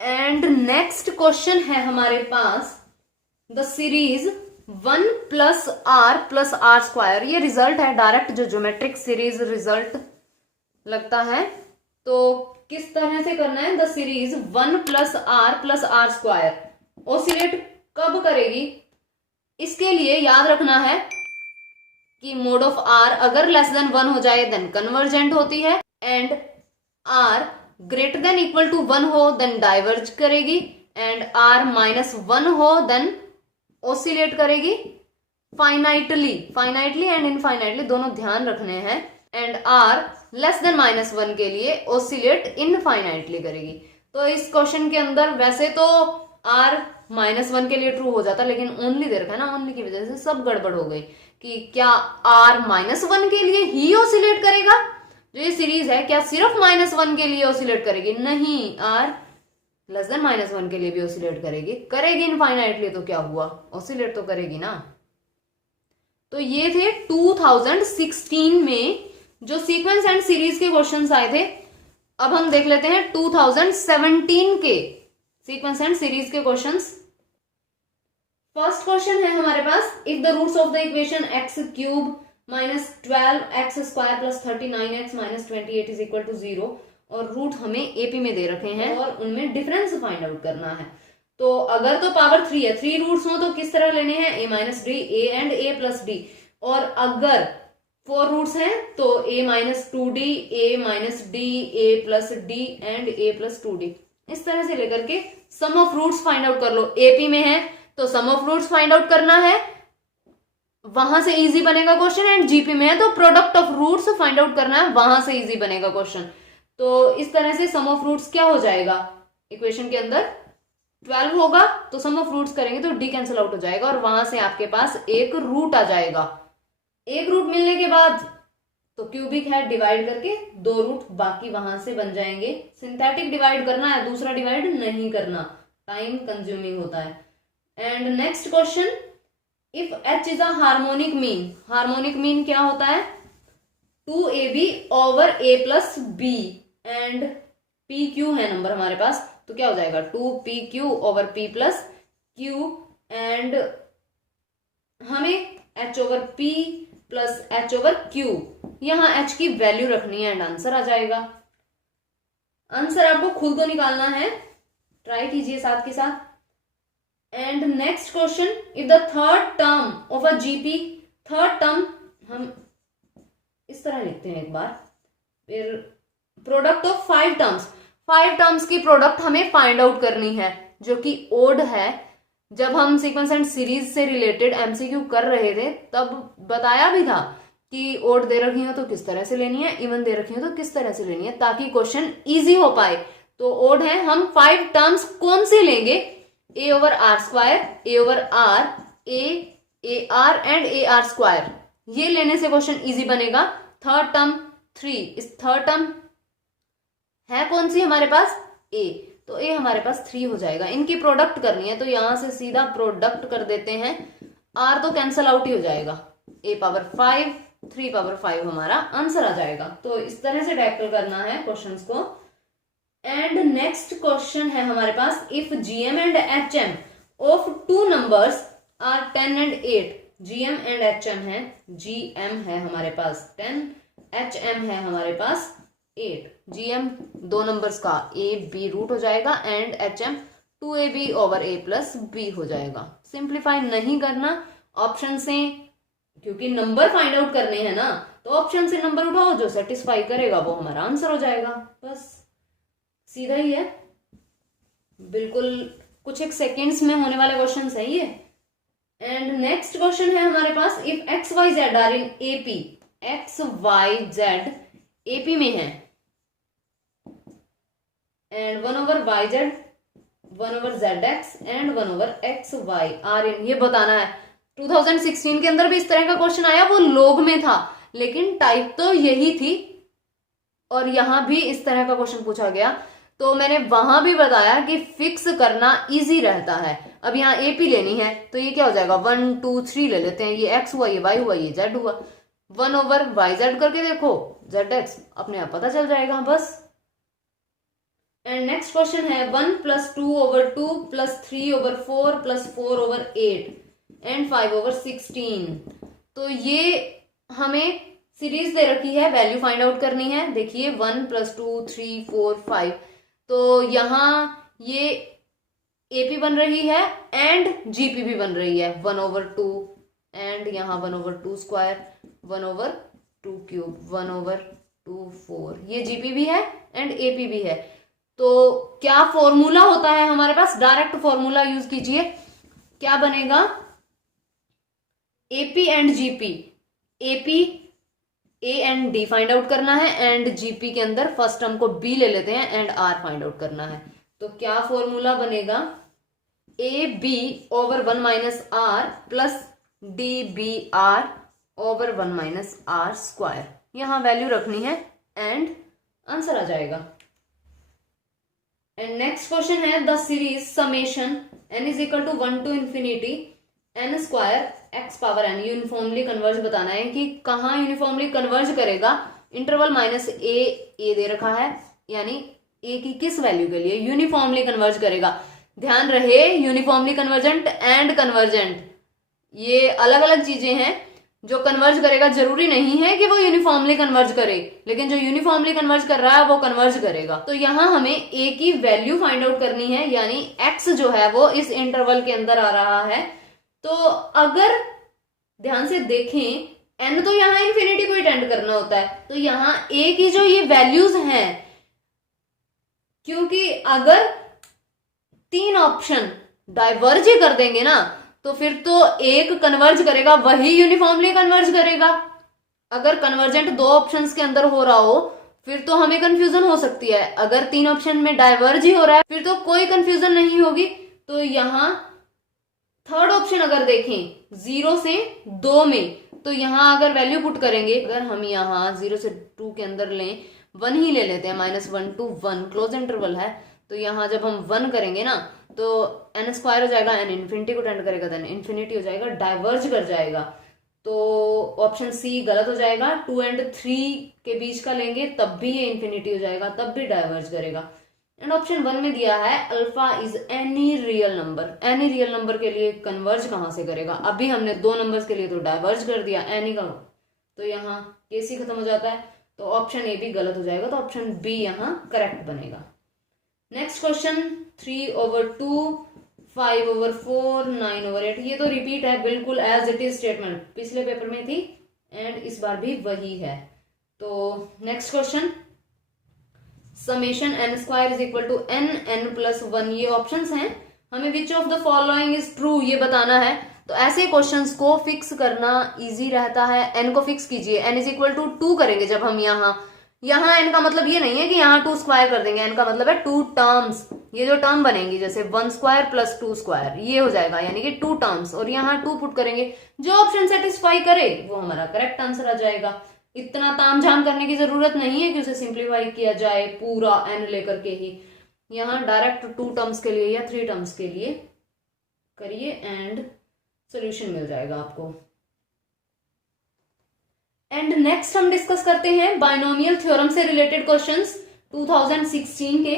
एंड नेक्स्ट क्वेश्चन है हमारे पास द सीरीज 1 + r + r²। ये रिजल्ट है डायरेक्ट, जो ज्योमेट्रिक सीरीज रिजल्ट लगता है। तो किस तरह से करना है, the series 1 + r + r² oscillate कब करेगी, इसके लिए याद रखना है कि मोड ऑफ r अगर <1 हो जाए देन कन्वर्जेंट होती है, एंड r > 1 हो देन डाइवर्ज करेगी, एंड r -1 हो देन ऑसिलेट करेगी फाइनाइटली एंड इनफाइनाइटली दोनों ध्यान रखने हैं, एंड r <-1 के लिए ऑसिलेट इनफाइनाइटली करेगी। तो इस क्वेश्चन के अंदर वैसे तो r -1 के लिए ट्रू हो जाता, लेकिन ओनली दे रखा है ना, ओनली की वजह से सब गड़बड़ हो गई कि क्या r -1 के लिए ही ऑसिलेट करेगा, जो ये सीरीज है क्या सिर्फ -1 के लिए ऑसिलेट करेगी? नहीं, r लेस देन -1 के लिए भी ऑसिलेट करेगी। करेगी इनफाइनाइटली तो क्या हुआ, ऑसिलेट तो करेगी ना। तो ये थे 2016 में जो सीक्वेंस एंड सीरीज के क्वेश्चंस आए थे। अब हम देख लेते हैं 2017 के सीक्वेंस एंड सीरीज के क्वेश्चंस। फर्स्ट क्वेश्चन है हमारे पास, if the roots of the equation x cube minus 12x square plus 39x minus 28 is equal to 0, और रूट हमें एपी में दे रखे हैं और उनमें डिफरेंस फाइंड आउट करना है। तो अगर तो पावर 3 है, 3 रूट्स हो तो किस तरह लेने हैं? a minus D, a and a plus D. और अगर 4 रूट्स हैं तो a minus 2d, a minus d, a plus d and a plus 2d। इस तरह से लेकर के सम ऑफ रूट्स फाइंड आउट कर लो। एपी में है तो सम ऑफ रूट्स फाइंड आउट करना है, वहां से इजी बनेगा क्वेश्चन। एंड जीपी में है तो product of roots find out करना है, वहां से इजी बनेगा क्वेश्चन। तो इस तरह से सम ऑफ रूट्स क्या हो जाएगा, इक्वेशन के अंदर 12 होगा तो सम ऑफ रूट्स करेंगे तो डी कैंसिल आउट हो जाएगा और वहां से आपके पास एक रूट आ जाएगा। एक रूट मिलने के बाद तो क्यूबिक है, डिवाइड करके 2 रूट बाकी वहां से बन जाएंगे। सिंथेटिक डिवाइड करना है, दूसरा डिवाइड नहीं करना, टाइम कंज्यूमिंग होता है। And next question, if h is a harmonic mean, harmonic mean क्या होता है? 2ab over a plus b and pq है नंबर हमारे पास, तो क्या हो जाएगा? 2pq over p plus q and हमें h over p plus h over q, यहां h की वैल्यू रखनी है एंड आंसर आ जाएगा। आंसर आपको खुद को निकालना है, ट्राई कीजिए साथ के साथ। And next question, if the third term of a GP, third term हम इस तरह लिखते हैं एक बार, फिर प्रोडक्ट ऑफ 5 टर्म्स, 5 टर्म्स की प्रोडक्ट हमें फाइंड आउट करनी है जो कि ओड है। जब हम सीक्वेंस एंड सीरीज से रिलेटेड एमसीक्यू कर रहे थे तब बताया भी था कि ओड दे रखी हो तो किस तरह से लेनी है, इवन दे रखी हो तो किस तरह से लेनी है, ताकि क्वेश्चन इजी हो पाए। तो ओड है, हम 5 टर्म्स कौन से लेंगे? a over R square, a over R, a R and a R square, ये लेने से क्वेश्चन इजी बनेगा। थर्ड टर्म 3, इस थर्ड टर्म है कौन सी हमारे पास? a, तो a हमारे पास 3 हो जाएगा। इनकी प्रोडक्ट करनी है तो यहां से सीधा प्रोडक्ट कर देते हैं, r तो कैंसल आउट ही हो जाएगा, a पावर 5, 3 पावर 5 हमारा आंसर आ जाएगा। तो इस तरह से टैकल करना है क्वेश्चंस को। एंड नेक्स्ट क्वेश्चन है हमारे पास, if gm and hm of 2 numbers are 10 and 8, gm and hm है, gm है हमारे पास 10, hm है हमारे पास 8। gm 2 नंबर्स का a b रूट हो जाएगा and hm 2ab over a plus b हो जाएगा। सिंप्लीफाई नहीं करना, ऑप्शन से, क्योंकि नंबर फाइंड आउट करने हैं ना, तो ऑप्शन से नंबर उठाओ, जो सेटिस्फाई करेगा वो हमारा आंसर हो जाएगा। बस सीधा ही है, बिल्कुल कुछ एक सेकेंड्स में होने वाले क्वेश्चन है ये। एंड नेक्स्ट क्वेश्चन है हमारे पास, if X Y Z are in AP, X Y Z AP में है and 1 over Y Z, 1 over Z X and 1 over X Y are in, ये बताना है। 2016 के अंदर भी इस तरह का क्वेश्चन आया, वो लोग में था लेकिन टाइप तो यही थी, और यहां भी इस तरह का क्वेश्चन पूछा गया। तो मैंने वहां भी बताया कि फिक्स करना इजी रहता है। अब यहाँ एपी लेनी है तो ये क्या हो जाएगा, 1 2 3 ले लेते हैं, ये एक्स हुआ, ये वाई हुआ, ये जेड हुआ, 1 ओवर वाई जेड करके देखो, जेड एक्स अपने आप पता चल जाएगा बस। एंड नेक्स्ट क्वेश्चन है 1 plus 2 over 2 plus 3 over 4 plus 4 over 8 and 5 over 16। तो ये हमें सीरीज दे रखी है, वैल्यू फाइंड आउट करनी है। देखिए 1 प्लस 2 3 4 5, तो यहां ये एपी बन रही है एंड जीपी भी बन रही है, 1 ओवर 2 एंड यहाँ 1 over 2 square, 1 over 2 cube, 1 over 2 4, ये जीपी भी है एंड एपी भी है। तो क्या फॉर्मूला होता है हमारे पास, डायरेक्ट फॉर्मूला यूज कीजिए। क्या बनेगा, AP and GP, AP A and D find out करना है एंड जीपी के अंदर फर्स्ट टर्म को बी ले लेते हैं एंड आर फाइंड आउट करना है। तो क्या फॉर्मूला बनेगा, A B over 1 minus are plus D B R over 1 minus R square. यहां वैल्यू रखनी है एंड आंसर आ जाएगा। एंड नेक्स्ट क्वेश्चन है the series summation n is equal to 1 to infinity n square x power n uniformly converge बताना है कि कहाँ यूनिफॉर्मली कन्वर्ज करेगा। इंटरवल -a दे रखा है, यानी a की किस वैल्यू के लिए यूनिफॉर्मली कन्वर्ज करेगा। ध्यान रहे यूनिफॉर्मली कन्वर्जेंट एंड कन्वर्जेंट ये अलग अलग चीजें हैं। जो कन्वर्ज करेगा जरूरी नहीं है कि वो यूनिफॉर्मली कन्वर्ज करे, लेकिन जो यूनिफॉर्मली कन्वर्ज कर रहा है वो कन्वर्ज करेगा। तो यहाँ हमें a की वैल्यू फाइंड आउट करनी है, यानी x जो है वो इस इंटरवल के अंदर आ रहा है। तो अगर ध्यान से देखें n तो यहाँ इंफिनिटी को ही टेंड करना होता है, तो यहाँ a की जो ये वैल्यूज हैं, क्योंकि अगर 3 ऑप्शन डाइवर्ज ही कर देंगे ना तो फिर तो एक कन्वर्ज करेगा वही यूनिफॉर्मली कन्वर्ज करेगा। अगर कन्वर्जेंट 2 ऑप्शंस के अंदर हो रहा हो फिर तो हमें कंफ्यूजन हो सकती है। अगर 3 ऑप्शन में डाइवर्ज ही हो रहा है फिर तो कोई कंफ्यूजन नहीं होगी। तो यहाँ थर्ड ऑप्शन अगर देखें 0 से 2 में, तो यहाँ अगर वैल्यू पुट करेंगे, अगर हम यहाँ 0 से 2 के अंदर लें 1 ही ले लेते हैं, -1 to 1 क्लोज इंटरवल है, तो यहाँ जब हम 1 करेंगे ना तो n स्क्वायर हो जाएगा, n इन्फिनिटी को टेंड करेगा, देन इन्फिनिटी हो जाएगा, डाइवर्ज कर जाएगा। तो ऑप्शन सी गलत हो जाएगा। 2 and 3 के बीच का लेंगे तब भी ये इन्फिनिटी हो जाएगा, तब भी डाइवर्ज करेगा। एंड ऑप्शन 1 में दिया है alpha is any real number. Any real number के लिए कन्वर्ज कहाँ से करेगा? अभी हमने 2 नंबर्स के लिए तो डाइवर्ज कर दिया एनी का, तो यहाँ केस ही खत्म हो जाता है। तो ऑप्शन ए भी गलत हो जाएगा, तो ऑप्शन बी यहाँ करेक्ट बनेगा। नेक्स्ट क्वेश्चन 3/2, 5/4, 9/8, ये तो रिपीट है बिल्कुल एज इट इज स्टेटमेंट, पिछले पेपर में थी एंड इस बार भी वही है। तो next question summation n square is equal to n+1, ये ऑप्शंस हैं। हमें which of the following is true ये बताना है। तो ऐसे क्वेश्चंस को फिक्स करना इजी रहता है। n को फिक्स कीजिए, n इज इक्वल टू 2 करेंगे जब हम यहाँ n का मतलब ये नहीं है कि यहाँ 2 स्क्वायर कर देंगे, n का मतलब है 2 टर्म्स। ये जो टर्म बनेंगी जैसे 1 स्क्वायर प्लस 2 स्क्वायर ये हो जाएगा, यानी कि 2 टर्म्स, और यहाँ 2 पुट करेंगे, जो ऑप्शन सेटिस्फाई करे वो हमारा करेक्ट आंसर आ जाएगा। इतना तामझाम करने की जरूरत नहीं है कि उसे सिंप्लीफाई किया जाए पूरा n लेकर के ही। यहाँ डायरेक्ट 2 टर्म्स के लिए या 3 टर्म्स के लिए करिए एंड सॉल्यूशन मिल जाएगा आपको। एंड नेक्स्ट हम डिस्कस करते हैं बाइनोमियल थ्योरम से रिलेटेड क्वेश्चंस 2016 के।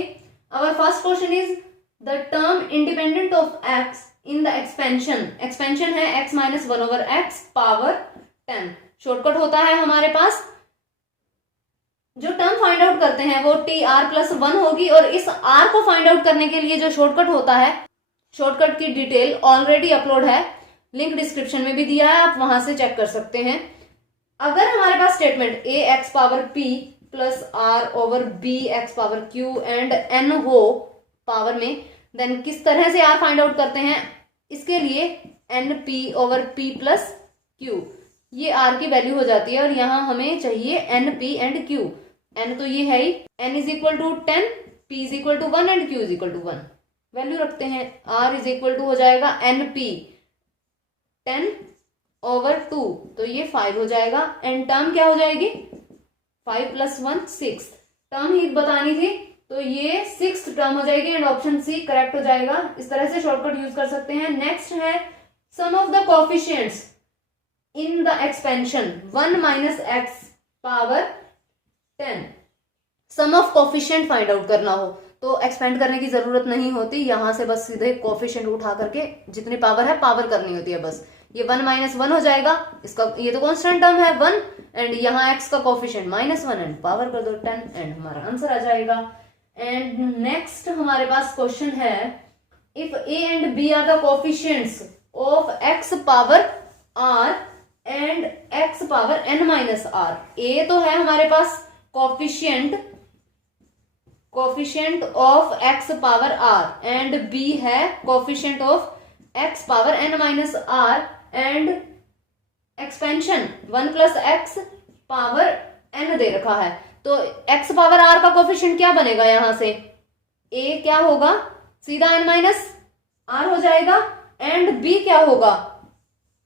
Our first question is the term independent of x in the expansion. Expansion है x - 1/x पावर 10। शॉर्टकट होता है हमारे पास, जो टर्म फाइंड आउट करते हैं वो tr+1 होगी, और इस r को फाइंड आउट करने के लिए जो शॉर्टकट होता है, शॉर्टकट की डिटेल ऑलरेडी अपलोड है, लिंक डिस्क्रिप्शन में भी दिया है, आप वहां से चेक कर सकते हैं। अगर हमारे पास statement ax power p plus r/b(x power q and n हो पावर में, देन किस तरह से r फाइंड आउट करते हैं? इसके लिए np/p प्लस q, ये r की वैल्यू हो जाती है, और यहाँ हमें चाहिए np एंड q। n तो ये है ही, n is equal to 10, p is equal to 1 and q is equal to 1। Value रखते हैं, r इज इक्वल टू हो जाएगा np 10/2, तो ये 5 हो जाएगा। एंड टर्म क्या हो जाएगी? 5 + 1 6 टर्म ही बतानी थी, तो ये 6th टर्म हो जाएगी एंड ऑप्शन सी करेक्ट हो जाएगा। इस तरह से शॉर्टकट यूज कर सकते हैं। नेक्स्ट है sum of the coefficients in the expansion 1 - x power 10। Sum of coefficient find out करना हो तो एक्सपेंड करने की जरूरत नहीं होती, यहां से बस सीधे कोएफिशिएंट उठा करके जितनी पावर है पावर करनी होती है बस। ये 1 - 1 हो जाएगा, इसका ये तो कांस्टेंट टर्म है 1, एंड यहाँ x का कोएफिशिएंट -1 एंड पावर कर दो 10 एंड हमारा आंसर आ जाएगा। एंड नेक्स्ट हमारे पास क्वेश्चन है if a and b are the coefficients of x power r and x power n - r। a तो है हमारे पास coefficient of x power r and b है coefficient of x power n - r and expansion 1 + x power n दे रखा है। तो x power r का कोएफिशिएंट क्या बनेगा? यहां से a क्या होगा? सीधा n - r हो जाएगा, एंड b क्या होगा?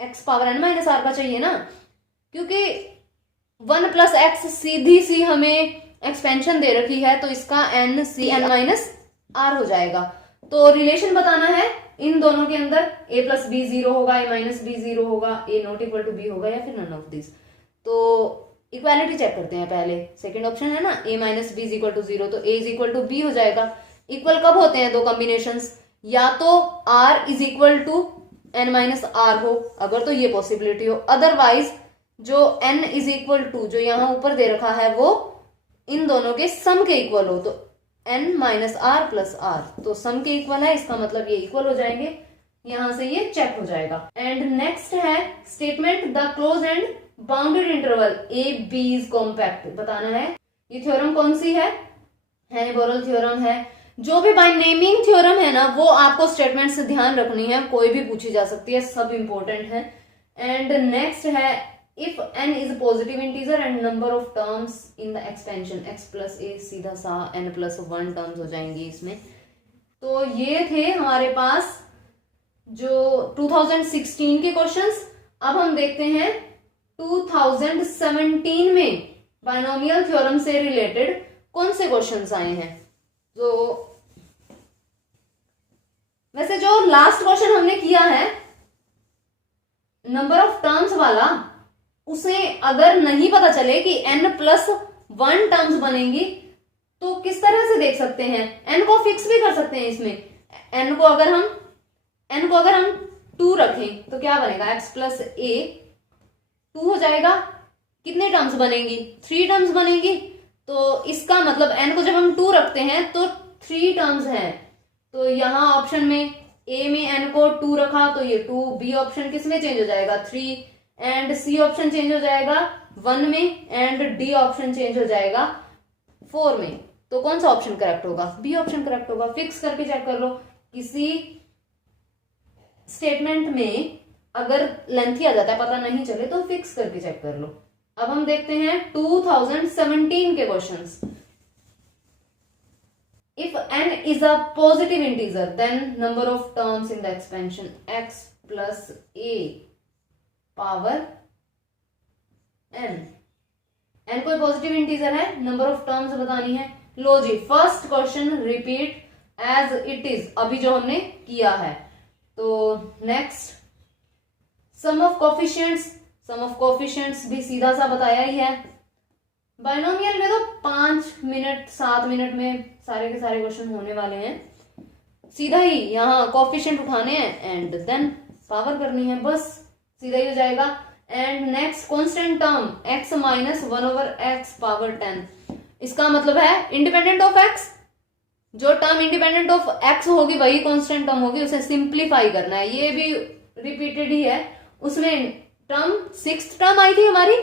x पावर n - r का चाहिए ना, क्योंकि 1 प्लस एक्स सीधी सी हमें एक्सपेंशन दे रखी है, तो इसका n C n minus r हो जाएगा। तो रिलेशन बताना है इन दोनों के अंदर, a प्लस बी 0 होगा, a माइनस बी 0 होगा, a not equal to b होगा, या फिर नन ऑफ दिस। तो इक्वालिटी चेक करते हैं पहले। सेकंड ऑप्शन है ना, a minus b is equal to 0, तो a is equal to b हो जाएगा। इक्वल कब होते हैं दो कॉम्बिनेशंस, या तो r is equal to n minus r हो, अगर तो ये पॉसिबिलिटी हो, अदरवाइज जो n इज इक्वल टू जो यहाँ ऊपर दे रखा है वो इन दोनों के सम के इक्वल हो, तो n minus are plus r, तो सम के इक्वल है, इसका मतलब ये इक्वल हो जाएंगे, यहां से ये चेक हो जाएगा। एंड नेक्स्ट है statement the close and bounded interval a B is compact बताना है। ये थ्योरम कौन सी है, हेनी-बोरल थ्योरम है। जो भी बाय नेमिंग थ्योरम है ना, वो आपको स्टेटमेंट से ध्यान रखनी है, कोई भी पूछी जा सकती है, सब इंपॉर्टेंट है। एंड नेक्स्ट है if n is a positive integer and number of terms in the expansion x plus a, सीधा सा n plus 1 टर्म्स हो जाएंगी इसमें। तो ये थे हमारे पास जो 2016 के क्वेश्चंस। अब हम देखते हैं 2017 में बायनोमियल थ्योरम से रिलेटेड कौन से क्वेश्चंस आए हैं। तो वैसे जो लास्ट क्वेश्चन हमने किया है नंबर ऑफ टर्म्स वाला, उसे अगर नहीं पता चले कि n प्लस 1 टर्म्स बनेंगी तो किस तरह से देख सकते हैं, n को फिक्स भी कर सकते हैं इसमें। n को अगर हम 2 रखें तो क्या बनेगा, x प्लस a 2 हो जाएगा। कितने टर्म्स बनेंगी, 3 टर्म्स बनेंगी। तो इसका मतलब n को जब हम 2 रखते हैं तो 3 टर्म्स हैं। तो यहां ऑप्शन में a में n को 2 रखा तो ये 2, b ऑप्शन किस में चेंज हो जाएगा 3, एंड सी ऑप्शन चेंज हो जाएगा 1 में, एंड डी ऑप्शन चेंज हो जाएगा 4 में। तो कौन सा ऑप्शन करेक्ट होगा, बी ऑप्शन करेक्ट होगा। फिक्स करके चेक कर लो, किसी स्टेटमेंट में अगर लेंथी आ जाता है पता नहीं चले तो फिक्स करके चेक कर लो। अब हम देखते हैं 2017 के questions. If n is a positive integer then number of terms in the expansion x plus a power n कोई पॉजिटिव इंटीजर है, नंबर ऑफ टर्म्स बतानी है। लो जी, first question repeat as it is, अभी जो हमने किया है। तो नेक्स्ट सम ऑफ कोफिशिएंट्स भी सीधा सा बताया ही है। बायनोमियल में तो 5 मिनट 7 मिनट में सारे के सारे क्वेश्चन होने वाले हैं। सीधा ही यहाँ कोफिशिएंट उठाने हैं एंड देन पावर करनी है, बस सीधा ही हो जाएगा। And next constant term x minus 1 over x power 10, इसका मतलब है इंडिपेंडेंट ऑफ x। जो टर्म इंडिपेंडेंट ऑफ x होगी वही कांस्टेंट टर्म होगी, उसे सिंप्लीफाई करना है। ये भी रिपीटेड ही है, उसमें टर्म 6th टर्म आई थी हमारी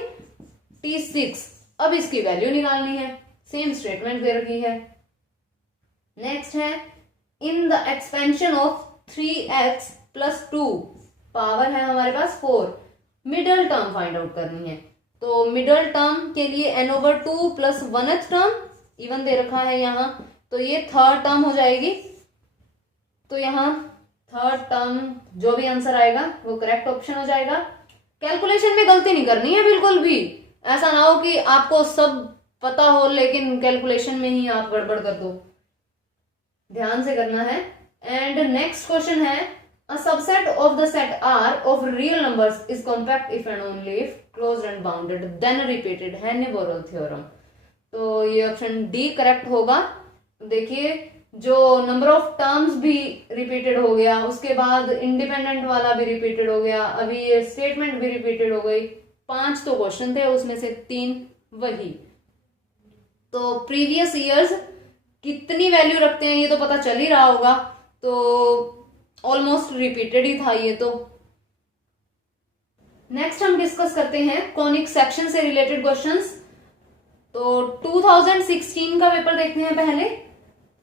t6, अब इसकी वैल्यू निकालनी है, सेम स्टेटमेंट दे रखी है। नेक्स्ट है इन the expansion of 3x plus 2 power है हमारे पास 4, मिडल टर्म फाइंड आउट करनी है। तो मिडल टर्म के लिए n over 2 plus 1th term even they रखा है यहाँ, तो ये 3rd टर्म हो जाएगी। तो यहाँ 3rd टर्म जो भी आंसर आएगा वो करेक्ट ऑप्शन हो जाएगा। कैलकुलेशन में गलती नहीं करनी है बिल्कुल भी, ऐसा ना हो कि आपको सब पता हो लेकिन कैलकुलेशन में ही आप गड़बड़ कर दो, ध्यान से करना है। एंड नेक्स्ट क्वेश्चन है a subset of the set R of real numbers is compact if and only if closed and bounded then repeated, Heine Borel theorem. तो ये ऑप्शन डी करेक्ट होगा। देखिए जो नंबर ऑफ टर्म्स भी repeated हो गया, उसके बाद इंडिपेंडेंट वाला भी रिपीटेड हो गया, अभी ये स्टेटमेंट भी रिपीटेड हो गई। 5 तो क्वेश्चन थे, उसमें से 3 वही। तो प्रीवियस ईयर्स कितनी वैल्यू रखते हैं ये तो पता चल ही रहा होगा, तो ऑलमोस्ट रिपीटेड ही था ये। तो नेक्स्ट हम डिस्कस करते हैं कॉनिक सेक्शन से रिलेटेड क्वेश्चंस। तो 2016 का पेपर देखते हैं पहले।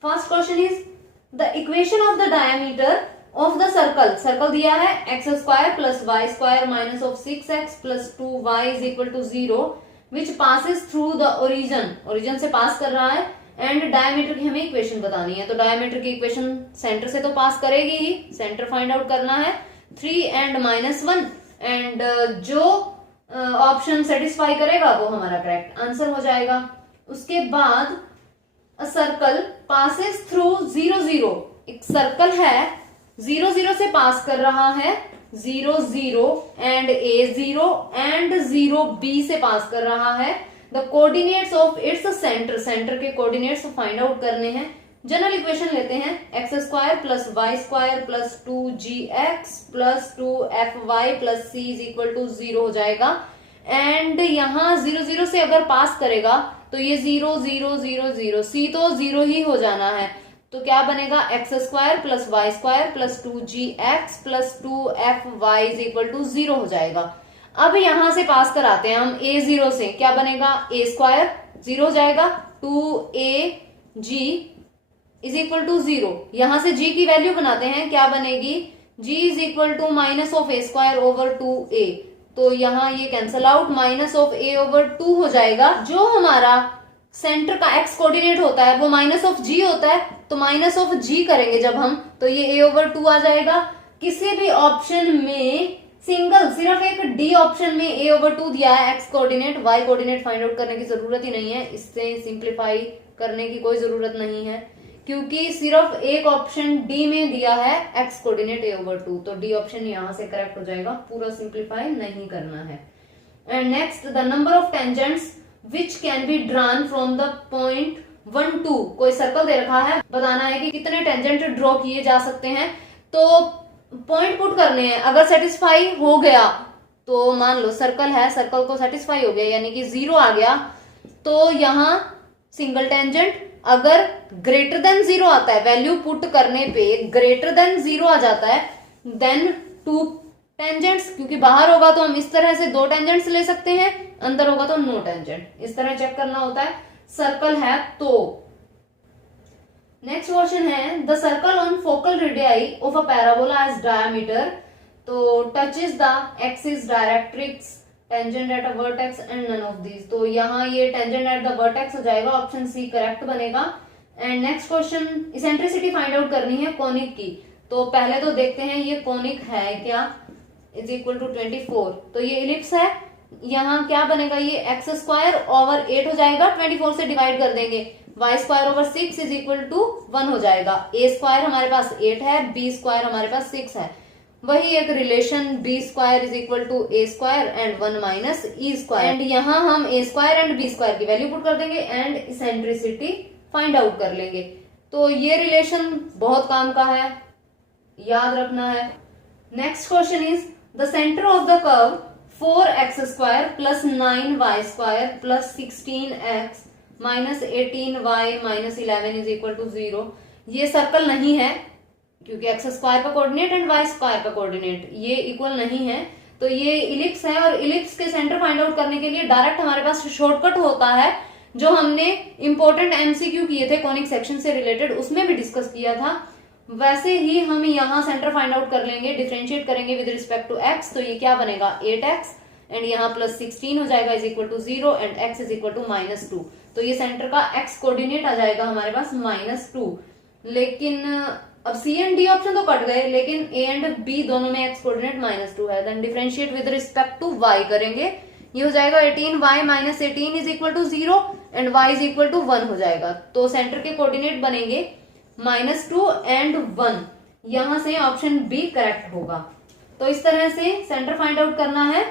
First question is the equation of the diameter of the circle दिया है x square plus y square minus of 6x plus 2y is equal to 0 which passes through the origin से pass कर रहा है। And diameter की हमें equation बतानी है। तो डायमीटर की इक्वेशन सेंटर से तो पास करेगी ही, सेंटर फाइंड आउट करना है 3 and -1। एंड जो ऑप्शन सेटिस्फाई करेगा वो हमारा करेक्ट आंसर हो जाएगा। उसके बाद अ सर्कल पासेस थ्रू 0 0, एक सर्कल है 0 0 से पास कर रहा है, 0 0 एंड A 0 एंड 0 B से पास कर रहा है। The coordinates of its centre, centre के कोऑर्डिनेट्स फाइंड आउट करने हैं। जनरल इक्वेशन लेते हैं, x square plus y square plus 2gx plus 2fy plus c is equal to 0 हो जाएगा। एंड यहाँ 0 0 से अगर पास करेगा तो ये 0 0 0 0, c तो 0 ही हो जाना है, तो क्या बनेगा x square plus y square plus 2gx plus 2fy is equal to 0 हो जाएगा। अब यहां से पास कराते हैं हम a 0 से, क्या बनेगा a स्क्वायर 0 हो जाएगा, 2ag इज इक्वल टू 0। यहां से g की वैल्यू बनाते हैं, क्या बनेगी g is equal to minus of a square over 2a, तो यहाँ ये cancel out, minus of a over 2 हो जाएगा। जो हमारा सेंटर का x कोऑर्डिनेट होता है वो माइनस ऑफ g होता है, तो माइनस ऑफ g करेंगे जब हम, तो ये a ओवर 2 आ जाएगा। किसी भी ऑप्शन में सिंगल, सिर्फ एक डी ऑप्शन में a ओवर 2 दिया है x coordinate, y coordinate find out करने की जरूरत ही नहीं है, इससे सिंप्लीफाई करने की कोई जरूरत नहीं है, क्योंकि सिर्फ एक ऑप्शन डी में दिया है x कोऑर्डिनेट a ओवर 2, तो डी ऑप्शन यहां से करेक्ट हो जाएगा, पूरा सिंप्लीफाई नहीं करना है। And next, the number of tangents which can be drawn from the point 1 2, कोई सर्कल दे रखा है, बताना है कि कितने टेंजेंट ड्रॉ किए जा सकते हैं, तो पॉइंट पुट करने हैं। अगर सेटिस्फाई हो गया तो मान लो सर्कल है, सर्कल को सेटिस्फाई हो गया यानी कि 0 आ गया, तो यहाँ सिंगल टेंजेंट, अगर ग्रेटर देन 0 आता है, वैल्यू पुट करने पे ग्रेटर देन 0 आ जाता है, देन 2 टेंजेंट्स, क्योंकि बाहर होगा तो हम इस तरह से 2 टेंजेंट्स ले सकते हैं, अंदर होगा तो नो टेंजेंट, इस तरह चेक करना होता है। सर्कल है तो नेक्स्ट क्वेश्चन है, the circle on focal radii of a parabola as diameter, तो touches the axis directrix tangent at a vertex and none of these, तो यहाँ ये टेंजेंट एट द वर्टेक्स हो जाएगा, ऑप्शन सी करेक्ट बनेगा। And next question, eccentricity find out करनी है conic की, तो पहले तो देखते हैं ये कॉनिक है क्या, इज इक्वल टू 24, तो ये इलिप्स है, यहाँ क्या बनेगा, ये एक्स स्क्वायर ओवर 8 हो जाएगा, 24 से डिवाइड कर देंगे, y square over 6 is equal to 1 हो जाएगा, ए स्क्वायर हमारे पास 8 है, बी स्क्वायर हमारे पास 6 है, वही एक relation b square is equal to a square and 1 minus e square, and यहाँ हम a square and B square की वैल्यू पुट कर देंगे एंड इसेंट्रिसिटी फाइंड आउट कर लेंगे। तो ये रिलेशन बहुत काम का है, याद रखना है। Next question is, the centre of the curve 4x square plus 9y square plus 16x minus 18y minus 11 is equal to 0, ये सर्कल नहीं है क्योंकि एक्स स्क्वायर का कोऑर्डिनेट एंड वाई स्क्वायर का कोऑर्डिनेट ये इक्वल नहीं है, तो ये इलिप्स है, और इलिप्स के सेंटर फाइंड आउट करने के लिए डायरेक्ट हमारे पास शॉर्टकट होता है, जो हमने इंपॉर्टेंट एमसीक्यू किए थे कॉनिक सेक्शन से रिलेटेड, उसमें भी डिस्कस किया था, वैसे ही हम यहाँ सेंटर फाइंड आउट कर लेंगे, डिफरेंशिएट करेंगे विद रिस्पेक्ट टू एक्स, तो ये क्या बनेगा 8x एंड यहाँ प्लस 16 हो जाएगा is equal to 0 and x is equal to -2, तो ये सेंटर का x कोऑर्डिनेट आ जाएगा हमारे पास -2। लेकिन अब सी एंड डी ऑप्शन तो कट गए, लेकिन ए एंड बी दोनों में x कोऑर्डिनेट -2 है, then differentiate with respect to y करेंगे, ये हो जाएगा 18y minus 18 is equal to 0 and y is equal to 1 हो जाएगा, तो सेंटर के कोऑर्डिनेट बनेंगे -2 एंड 1, यहां से ऑप्शन बी करेक्ट होगा। तो इस तरह से सेंटर फाइंड आउट करना है।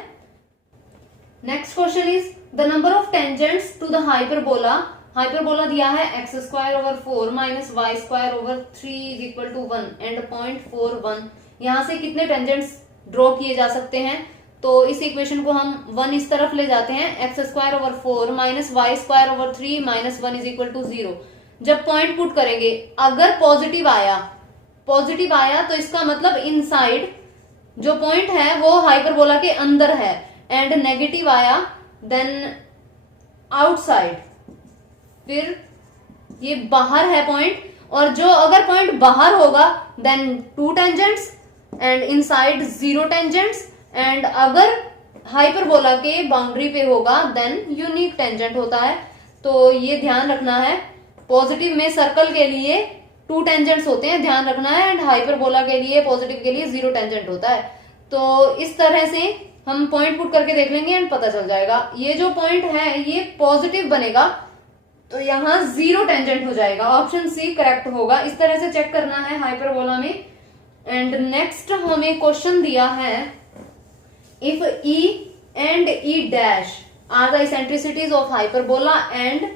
Next question is, the number of tangents to the hyperbola, hyperbola दिया है x square over 4 minus Y square over 3 is equal to 1 and point 4 1, यहाँ से कितने टेंजेंट्स ड्रॉ किए जा सकते हैं, तो इस इक्वेशन को हम 1 इस तरफ ले जाते हैं, x square over 4 minus Y square over 3 minus 1 is equal to 0, जब पॉइंट पुट करेंगे अगर पॉजिटिव आया तो इसका मतलब इनसाइड जो पॉइंट है वो हाइपरबोला के अंदर है, एंड नेगेटिव आया देन आउटसाइड, फिर ये बाहर है पॉइंट, और जो अगर पॉइंट बाहर होगा then 2 tangents and inside 0 tangents, and अगर हाइपरबोला के बाउंड्री पे होगा देन यूनिक टेंजेंट होता है, तो ये ध्यान रखना है। पॉजिटिव में सर्कल के लिए 2 टेंजेंट्स होते हैं, ध्यान रखना है, एंड हाइपरबोला के लिए पॉजिटिव के लिए 0 टेंजेंट होता है, तो इस तरह से हम पॉइंट पुट करके देख लेंगे एंड पता चल जाएगा। ये जो पॉइंट है ये पॉजिटिव बनेगा तो यहाँ 0 टेंजेंट हो जाएगा, ऑप्शन सी करेक्ट होगा। इस तरह से चेक करना है हाइपरबोला में। एंड नेक्स्ट हमें क्वेश्चन दिया है, if E and E dash are the eccentricities of hyperbola and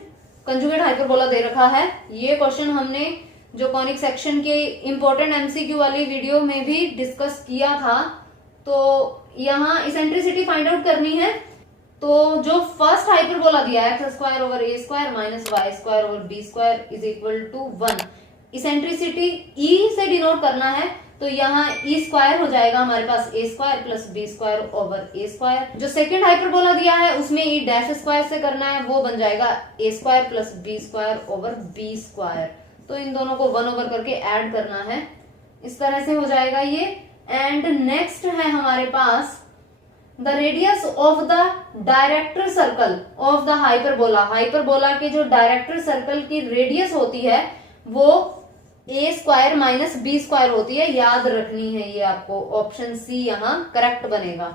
conjugate hyperbola दे रखा है। ये क्वेश्चन हमने जो कॉनिक सेक्शन के इंपॉर्टेंट एमसीक्यू वाली वीडियो में भी डिस्कस किया था। तो यहाँ इसेंट्रिसिटी फाइंड आउट करनी है। तो जो फर्स्ट हाइपरबोला दिया है x square over A square minus Y square over B square is equal to 1, eccentricity E से डिनोट करना है तो यहाँ ई स्क्वायर हो जाएगा हमारे पास A square plus B square over A square. जो सेकंड हाइपरबोला दिया है उसमें ई डैश स्क्वायर से करना है, वो बन जाएगा a square plus B square over B square. तो इन दोनों को 1 ओवर करके ऐड करना है, इस तरह से हो जाएगा ये। एंड नेक्स्ट है हमारे पास the radius of the director circle of the hyperbola. Hyperbola के जो डायरेक्टर सर्कल की रेडियस होती है वो a square minus b square होती है, याद रखनी है ये आपको। ऑप्शन सी यहाँ करेक्ट बनेगा।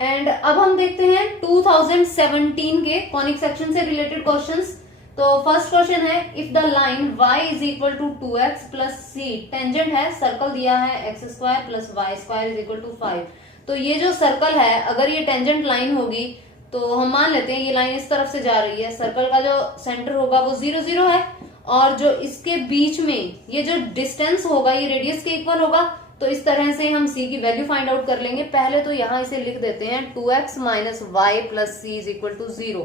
एंड अब हम देखते हैं 2017 के कॉनिक सेक्शन से रिलेटेड क्वेश्चंस। तो फर्स्ट क्वेश्चन है, if the line y is equal to 2x plus c, tangent है, सर्कल दिया है x square plus y square is equal to 5। तो ये जो सर्कल है अगर ये टेंजेंट लाइन होगी तो हम मान लेते हैं ये लाइन इस तरफ से जा रही है, सर्कल का जो सेंटर होगा वो 0 0 है और जो इसके बीच में ये जो डिस्टेंस होगा ये रेडियस के इक्वल होगा। तो इस तरह से हम c की वैल्यू फाइंड आउट कर लेंगे। पहले तो यहाँ इसे लिख देते हैं 2x minus y plus c is equal to 0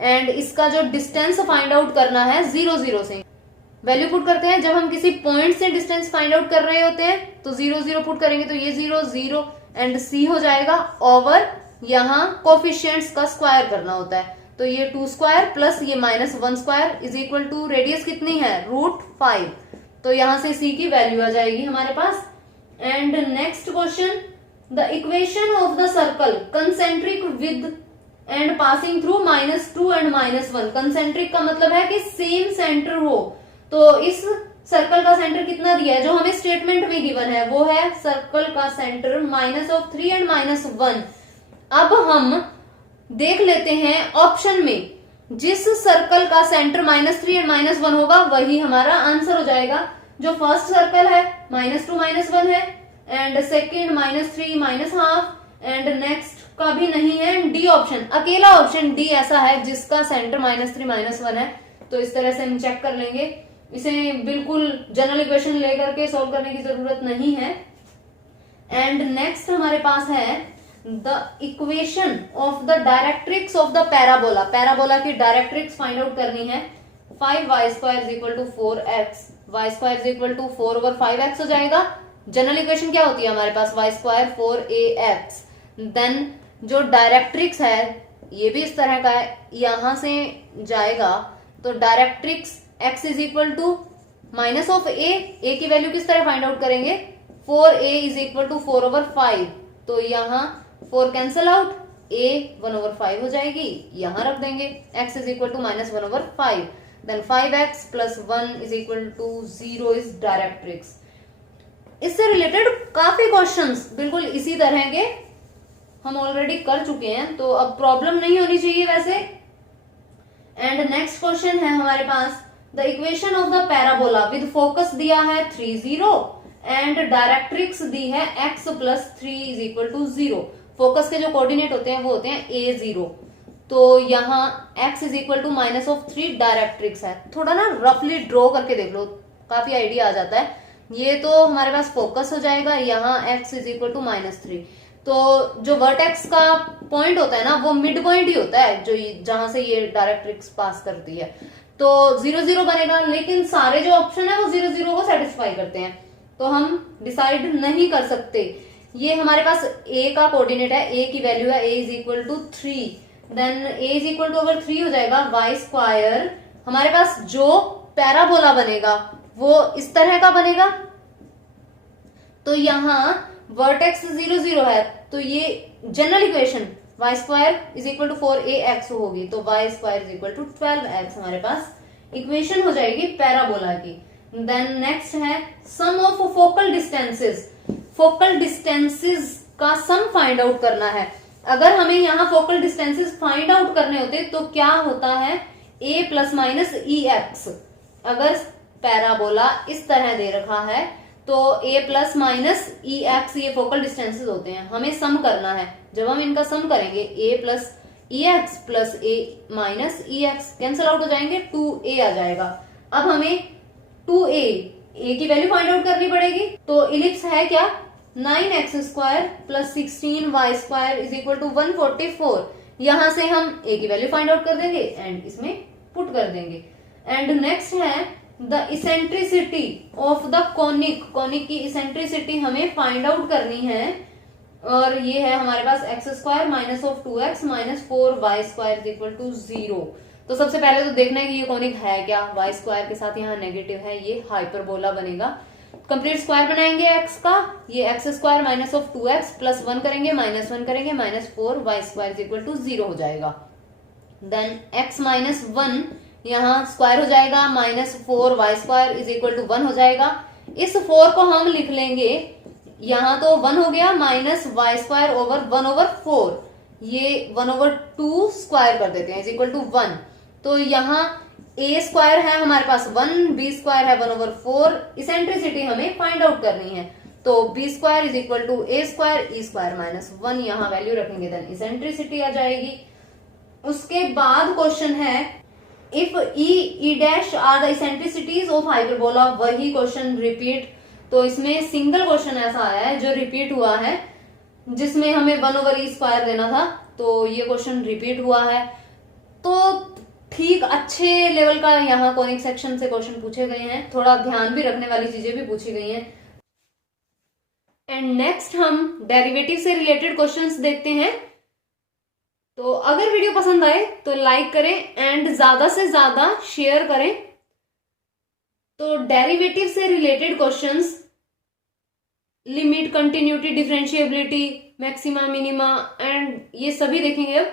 and इसका जो डिस्टेंस फाइंड आउट करना है 0 0 से वैल्यू पुट करते हैं। जब हम किसी पॉइंट से डिस्टेंस फाइंड आउट कर रहे होते हैं तो 0 0 पुट करेंगे तो ये 0 0 एंड c हो जाएगा ओवर यहाँ कोफिशिएंट्स का स्क्वायर करना होता है तो ये 2 स्क्वायर प्लस ये minus 1 square is equal to radius कितनी है √5। तो यहां से c की वैल्यू आ जाएगी हमारे पास। And next question, the equation of the circle concentric with and passing through -2 and -1। Concentric का मतलब है कि सेम सेंटर हो। तो इस सर्कल का सेंटर कितना दिया है जो हमें स्टेटमेंट में गिवन है वो है सर्कल का सेंटर -3 एंड -1। अब हम देख लेते हैं ऑप्शन में जिस सर्कल का सेंटर -3 एंड -1 होगा वही हमारा आंसर हो जाएगा। जो फर्स्ट सर्कल है -2 -1 है एंड सेकेंड -3 -1/2 एंड नेक्स्ट का भी नहीं है। डी ऑप्शन, अकेला ऑप्शन डी ऐसा है जिसका सेंटर -3 -1 है। तो इस तरह से हम चेक कर लेंगे, इसे बिल्कुल जनरल इक्वेशन लेकर के सॉल्व करने की जरूरत नहीं है। एंड नेक्स्ट हमारे पास है the equation of the directrix of the parabola. Parabola की डायरेक्ट्रिक्स फाइंड आउट करनी है। 5y square is equal to 4x, y square is equal to 4 over 5x हो जाएगा। जनरल इक्वेशन क्या होती है हमारे पास y स्क्वायर 4ax। देन जो डायरेक्ट्रिक्स है ये भी इस तरह का है, यहां से जाएगा तो directrix x is equal to minus of a की वैल्यू किस तरह फाइंड आउट करेंगे 4a is equal to 4 over 5। तो यहाँ 4 कैंसल आउट, a 1 ओवर 5 हो जाएगी, यहां रख देंगे x is equal to -1 over 5। Then 5x plus 1 is equal to 0 is directrix. इससे रिलेटेड काफी क्वेश्चंस बिल्कुल इसी तरह के हम ऑलरेडी कर चुके हैं तो अब प्रॉब्लम नहीं होनी चाहिए वैसे। एंड नेक्स्ट क्वेश्चन है हमारे पास, the equation of the parabola with focus दिया है 3 0 एंड डायरेक्ट्रिक्स दी है x plus 3 is equal to 0। Focus के जो कोऑर्डिनेट होते हैं वो होते हैं a0। तो यहाँ x is equal to -3 directrix है। थोड़ा ना रफली ड्रॉ करके देख लो, काफी आइडिया आ जाता है। ये तो हमारे पास फोकस हो जाएगा, यहाँ x इज इक्वल टू -3। तो जो वर्टेक्स का पॉइंट होता है ना वो मिड पॉइंट ही होता है जो जहां से ये डायरेक्ट्रिक्स पास करती है। तो 0 0 बनेगा, लेकिन सारे जो ऑप्शन है वो 0 0 को सेटिस्फाई करते हैं तो हम डिसाइड नहीं कर सकते। ये हमारे पास a का कोऑर्डिनेट है, a की वैल्यू है a is equal to 3। Then a is equal to over 3 हो जाएगा y स्क्वायर। हमारे पास जो पैराबोला बनेगा वो इस तरह का बनेगा। तो यहाँ वर्टेक्स 0 0 है तो ये general equation y square is equal to 4ax होगी। तो y square is equal to 12x हमारे पास इक्वेशन हो जाएगी पैराबोला की। देन नेक्स्ट है sum of focal distances. Focal distances का सम फाइंड आउट करना है। अगर हमें यहाँ फोकल डिस्टेंसेस फाइंड आउट करने होते तो क्या होता है, a plus minus E x. अगर पैराबोला इस तरह दे रखा है तो a plus minus E x ये फोकल डिस्टेंसेस होते हैं, हमें सम करना है। जब हम इनका सम करेंगे a plus E x plus A minus E x cancel out हो जाएंगे, 2a आ जाएगा। अब हमें 2a की वैल्यू फाइंड आउट करनी पड़ेगी। तो इलिप्स है क्या, 9x square plus 16y square is equal to 144। यहां से हम a की वैल्यू फाइंड आउट कर देंगे एंड इसमें पुट कर देंगे। एंड नेक्स्ट है the eccentricity of the conic. Conic की इसेंट्रिसिटी हमें फाइंड आउट करनी है और ये है हमारे पास x square minus of 2x minus 4y square is equal to 0। तो सबसे पहले तो देखना है कि ये कॉनिक है क्या, y स्क्वायर के साथ यहाँ नेगेटिव है, ये हाइपरबोला बनेगा। कंप्लीट स्क्वायर बनाएंगे x का, ये x square minus of 2x plus 1 करेंगे माइनस 1 करेंगे minus 4y square is equal to 0 हो जाएगा। देन x माइनस 1 यहाँ स्क्वायर हो जाएगा minus 4y square is equal to 1 हो जाएगा। इस 4 को हम लिख लेंगे, यहाँ तो 1 हो गया minus y square over 1 over 4, ये 1 ओवर 2 स्क्वायर कर देते हैं इज इक्वल टू 1। तो यहाँ a स्क्वायर है हमारे पास 1, b स्क्वायर है 1 ओवर 4। इसेंट्रिसिटी हमें फाइंड आउट करनी है तो b square is equal to a square e square minus 1 यहाँ वैल्यू रखेंगे, देन इसेंट्रिसिटी आ जाएगी। उसके बाद क्वेश्चन है if e dash are the eccentricities of hyperbola. वही क्वेश्चन रिपीट, तो इसमें सिंगल क्वेश्चन ऐसा आया है जो रिपीट हुआ है जिसमें हमें 1 ओवर e स्क्वायर देना था, तो ये क्वेश्चन रिपीट हुआ है। तो ठीक अच्छे लेवल का यहाँ कॉनिक सेक्शन से क्वेश्चन पूछे गए हैं, थोड़ा ध्यान भी रखने वाली चीजें भी पूछी गई हैं। एंड नेक्स्ट हम डेरिवेटिव से रिलेटेड क्वेश्चंस देखते हैं। तो अगर वीडियो पसंद आए तो लाइक करें एंड ज्यादा से ज्यादा शेयर करें। तो डेरिवेटिव से related questions, limit, continuity, differentiability, maxima, minima and ये सभी देखेंगे।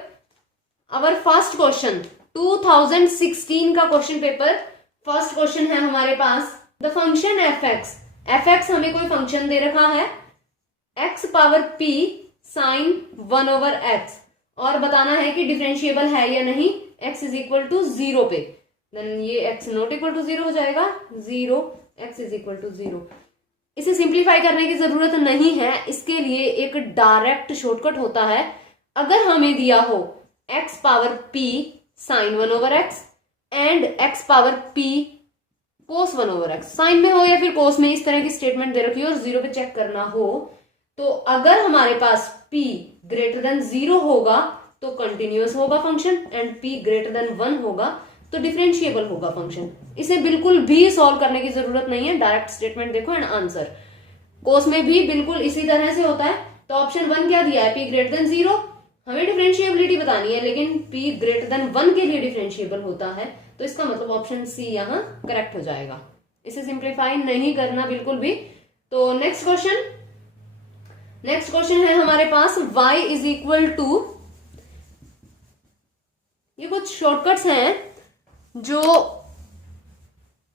अवर फर्स्ट क्वेश्चन 2016 का क्वेश्चन पेपर, फर्स्ट क्वेश्चन है हमारे पास द फंक्शन एफ एक्स हमें कोई फंक्शन दे रखा है x power p sine 1 over x और बताना है कि डिफरेंशिएबल है या नहीं x इज इक्वल टू 0 पे। देन ये x नॉट इक्वल टू 0 हो जाएगा, 0 x इज इक्वल टू 0। इसे सिंप्लीफाई करने की जरूरत नहीं है, इसके लिए एक डायरेक्ट शॉर्टकट होता है। अगर हमें दिया हो x power p sine 1 over x and x power p cos 1 over x, sine में हो या फिर कोस में, इस तरह की स्टेटमेंट दे रखी हो और 0 पे चेक करना हो, तो अगर हमारे पास p ग्रेटर देन 0 होगा तो कंटिन्यूअस होगा function and p greater than 1 होगा तो डिफरेंशिएबल होगा फंक्शन। इसे बिल्कुल भी सॉल्व करने की जरूरत नहीं है, डायरेक्ट स्टेटमेंट देखो एंड आंसर। कोस में भी बिल्कुल इसी तरह से होता है। तो ऑप्शन 1 क्या दिया है, p ग्रेटर देन 0, हमें डिफरेंशिएबिलिटी बतानी है लेकिन p ग्रेटर देन 1 के लिए डिफरेंशिएबल होता है, तो इसका मतलब ऑप्शन सी यहाँ करेक्ट हो जाएगा। इसे सिंप्लीफाई नहीं करना बिल्कुल भी। तो नेक्स्ट क्वेश्चन है हमारे पास y इज इक्वल टू, ये कुछ शॉर्टकट्स हैं जो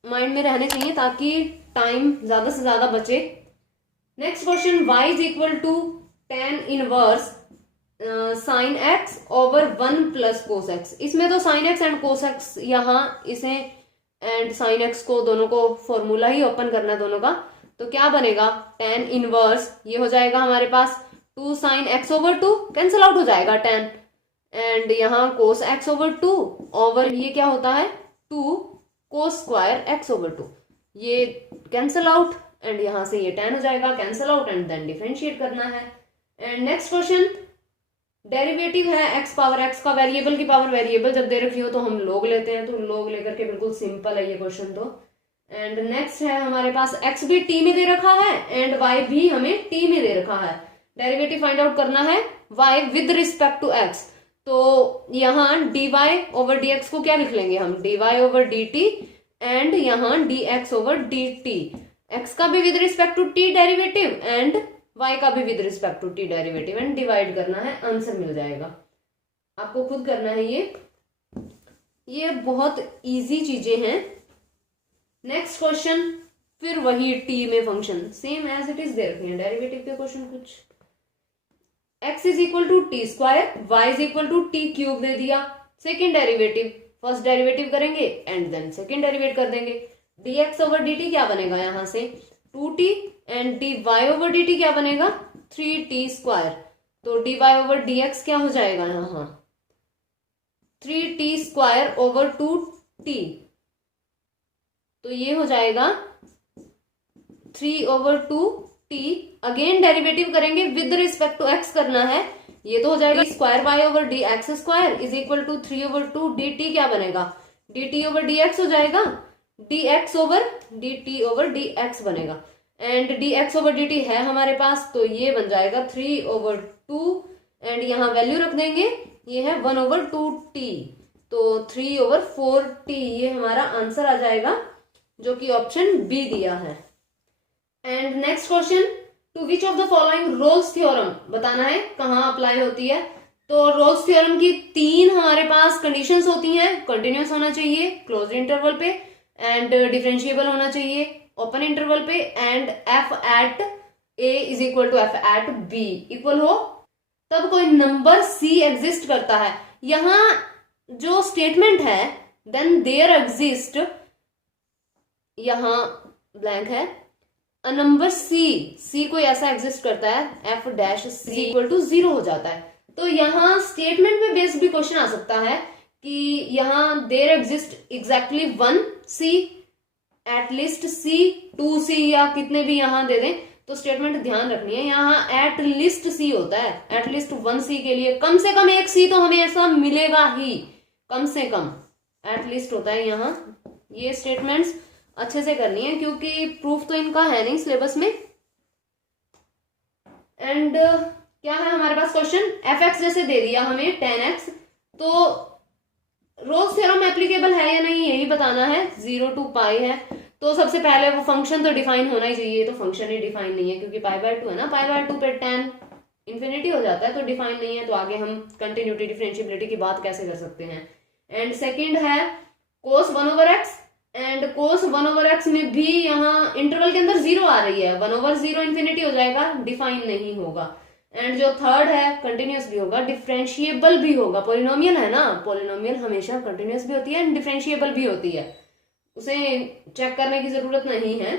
माइंड में रहने चाहिए ताकि टाइम ज्यादा से ज्यादा बचे। Next question y is equal to tan inverse sine x over 1 plus cos x। इसमें तो sine x and cos x, यहाँ इसे एंड साइन x को दोनों को फॉर्मूला ही ओपन करना है दोनों का, तो क्या बनेगा tan इनवर्स, ये हो जाएगा हमारे पास 2 sine x over 2, cancel out हो जाएगा tan, एंड यहाँ कोस x ओवर 2 ओवर ये क्या होता है 2 कोस स्क्वायर x ओवर 2, ये कैंसिल आउट एंड यहाँ से ये tan हो जाएगा cancel out and then differentiate करना है। एंड नेक्स्ट क्वेश्चन डेरिवेटिव है x पावर x का, वेरिएबल की पावर वेरिएबल जब दे रखी हो तो हम लोग लेते हैं, तो लोग लेकर के बिल्कुल सिंपल है ये क्वेश्चन तो। एंड नेक्स्ट है हमारे पास x भी t में दे रखा है एंड y भी हमें t में दे रखा है। डेरिवेटिव फाइंड आउट करना है y with respect to x, तो यहाँ dy ओवर dx को क्या लिख लेंगे हम, dy ओवर dt एंड यहाँ dx ओवर dt। x का भी with respect to t derivative and y का भी with respect to t derivative and divide करना है, आंसर मिल जाएगा। आपको खुद करना है ये बहुत इजी चीजें हैं। नेक्स्ट क्वेश्चन फिर वही t में function same as it is दे रखे हैं डेरिवेटिव के क्वेश्चन कुछ। x is equal to t square, y is equal to t cube दे दिया। सेकेंड डेरिवेटिव, फर्स्ट डेरिवेटिव करेंगे एंड देन सेकेंड डेरिवेट कर देंगे। dx ओवर dt क्या बनेगा यहां से 2t and dy over dt क्या बनेगा 3t स्क्वायर। तो dy ओवर dx क्या हो जाएगा यहां 3t स्क्वायर ओवर 2t, तो ये हो जाएगा 3 ओवर 2t। अगेन डेरिवेटिव करेंगे विद रिस्पेक्ट टू x करना है, ये तो हो जाएगा square y over d x square is equal to 3 over 2 dt क्या बनेगा dt ओवर dx हो जाएगा, dx over dt over dx बनेगा एंड dx ओवर dt है हमारे पास, तो ये बन जाएगा 3 ओवर 2 एंड यहाँ वैल्यू रख देंगे, ये है 1 ओवर 2t, तो 3 ओवर 4t ये हमारा आंसर आ जाएगा जो कि ऑप्शन बी दिया है। And next question, to which of the following Rolle's theorem बताना है कहाँ अप्लाई होती है। तो रोल्स थ्योरम की 3 हमारे पास कंडीशंस होती हैं, कंटिन्यूअस होना चाहिए क्लोज इंटरवल पे एंड डिफरेंशिएबल होना चाहिए ओपन इंटरवल पे and f at a is equal to f at b equal हो, तब कोई नंबर c एग्जिस्ट करता है। यहां जो स्टेटमेंट है देन देयर एग्जिस्ट, यहां ब्लैंक है, अ नंबर c कोई ऐसा एग्जिस्ट करता है f dash c equal to 0 हो जाता है। तो यहाँ स्टेटमेंट पे बेस्ड भी क्वेश्चन आ सकता है कि यहाँ there exist exactly 1 c, at least c, 2 c या कितने भी यहाँ दे दें, तो स्टेटमेंट ध्यान रखनी है यहाँ एटलीस्ट c होता है, एटलीस्ट 1 c के लिए कम से कम एक c तो हमें ऐसा मिलेगा ही, कम से कम एटलीस्ट होता है यहाँ। ये स्टेटमेंट्स अच्छे से करनी है क्योंकि प्रूफ तो इनका है नहीं सिलेबस में। एंड क्या है हमारे पास क्वेश्चन, fx जैसे दे दिया हमें 10x, तो रोल्स थ्योरम एप्लीकेबल है या नहीं यही बताना है। 0 to पाई है तो सबसे पहले वो फंक्शन तो डिफाइन होना ही चाहिए, तो फंक्शन ही डिफाइन नहीं है क्योंकि पाई बाय 2 है ना, पाई बाय 2 पे 10 इन्फिनिटी हो जाता है तो डिफाइन नहीं है, तो आगे हम कंटिन्यूटी डिफरेंशिएबिलिटी की बात कैसे कर सकते हैं। एंड सेकेंड है cos 1 over x, and cos 1 over x में भी यहाँ इंटरवल के अंदर 0 आ रही है, 1 ओवर 0 इन्फिनिटी हो जाएगा, डिफाइन नहीं होगा। एंड जो थर्ड है कंटिन्यूअस भी होगा, डिफरेंशिएबल भी होगा, पोलिनोमियल है ना, पोलिनोमियल हमेशा कंटिन्यूअस भी होती है एंड डिफरेंशिएबल भी होती है, उसे चेक करने की जरूरत नहीं है।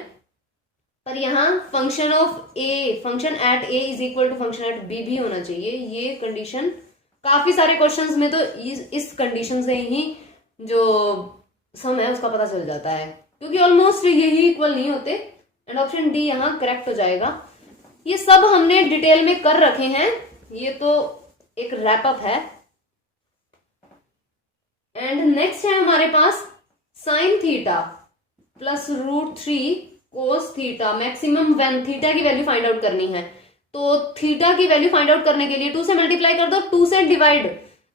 पर यहाँ function of a, function at a is equal to function at b भी होना चाहिए। ये कंडीशन काफी सारे क्वेश्चंस में तो इस कंडीशन से ही जो सम है उसका पता चल जाता है, क्योंकि ऑलमोस्ट यही इक्वल नहीं होते। एंड ऑप्शन डी यहाँ करेक्ट हो जाएगा। ये सब हमने डिटेल में कर रखे हैं, ये तो एक रैपअप है। एंड नेक्स्ट है हमारे पास sine theta plus √3 cos theta, maximum when theta की वैल्यू फाइंड आउट करनी है। तो थीटा की वैल्यू फाइंड आउट करने के लिए 2 से मल्टीप्लाई कर दो, 2 से डिवाइड,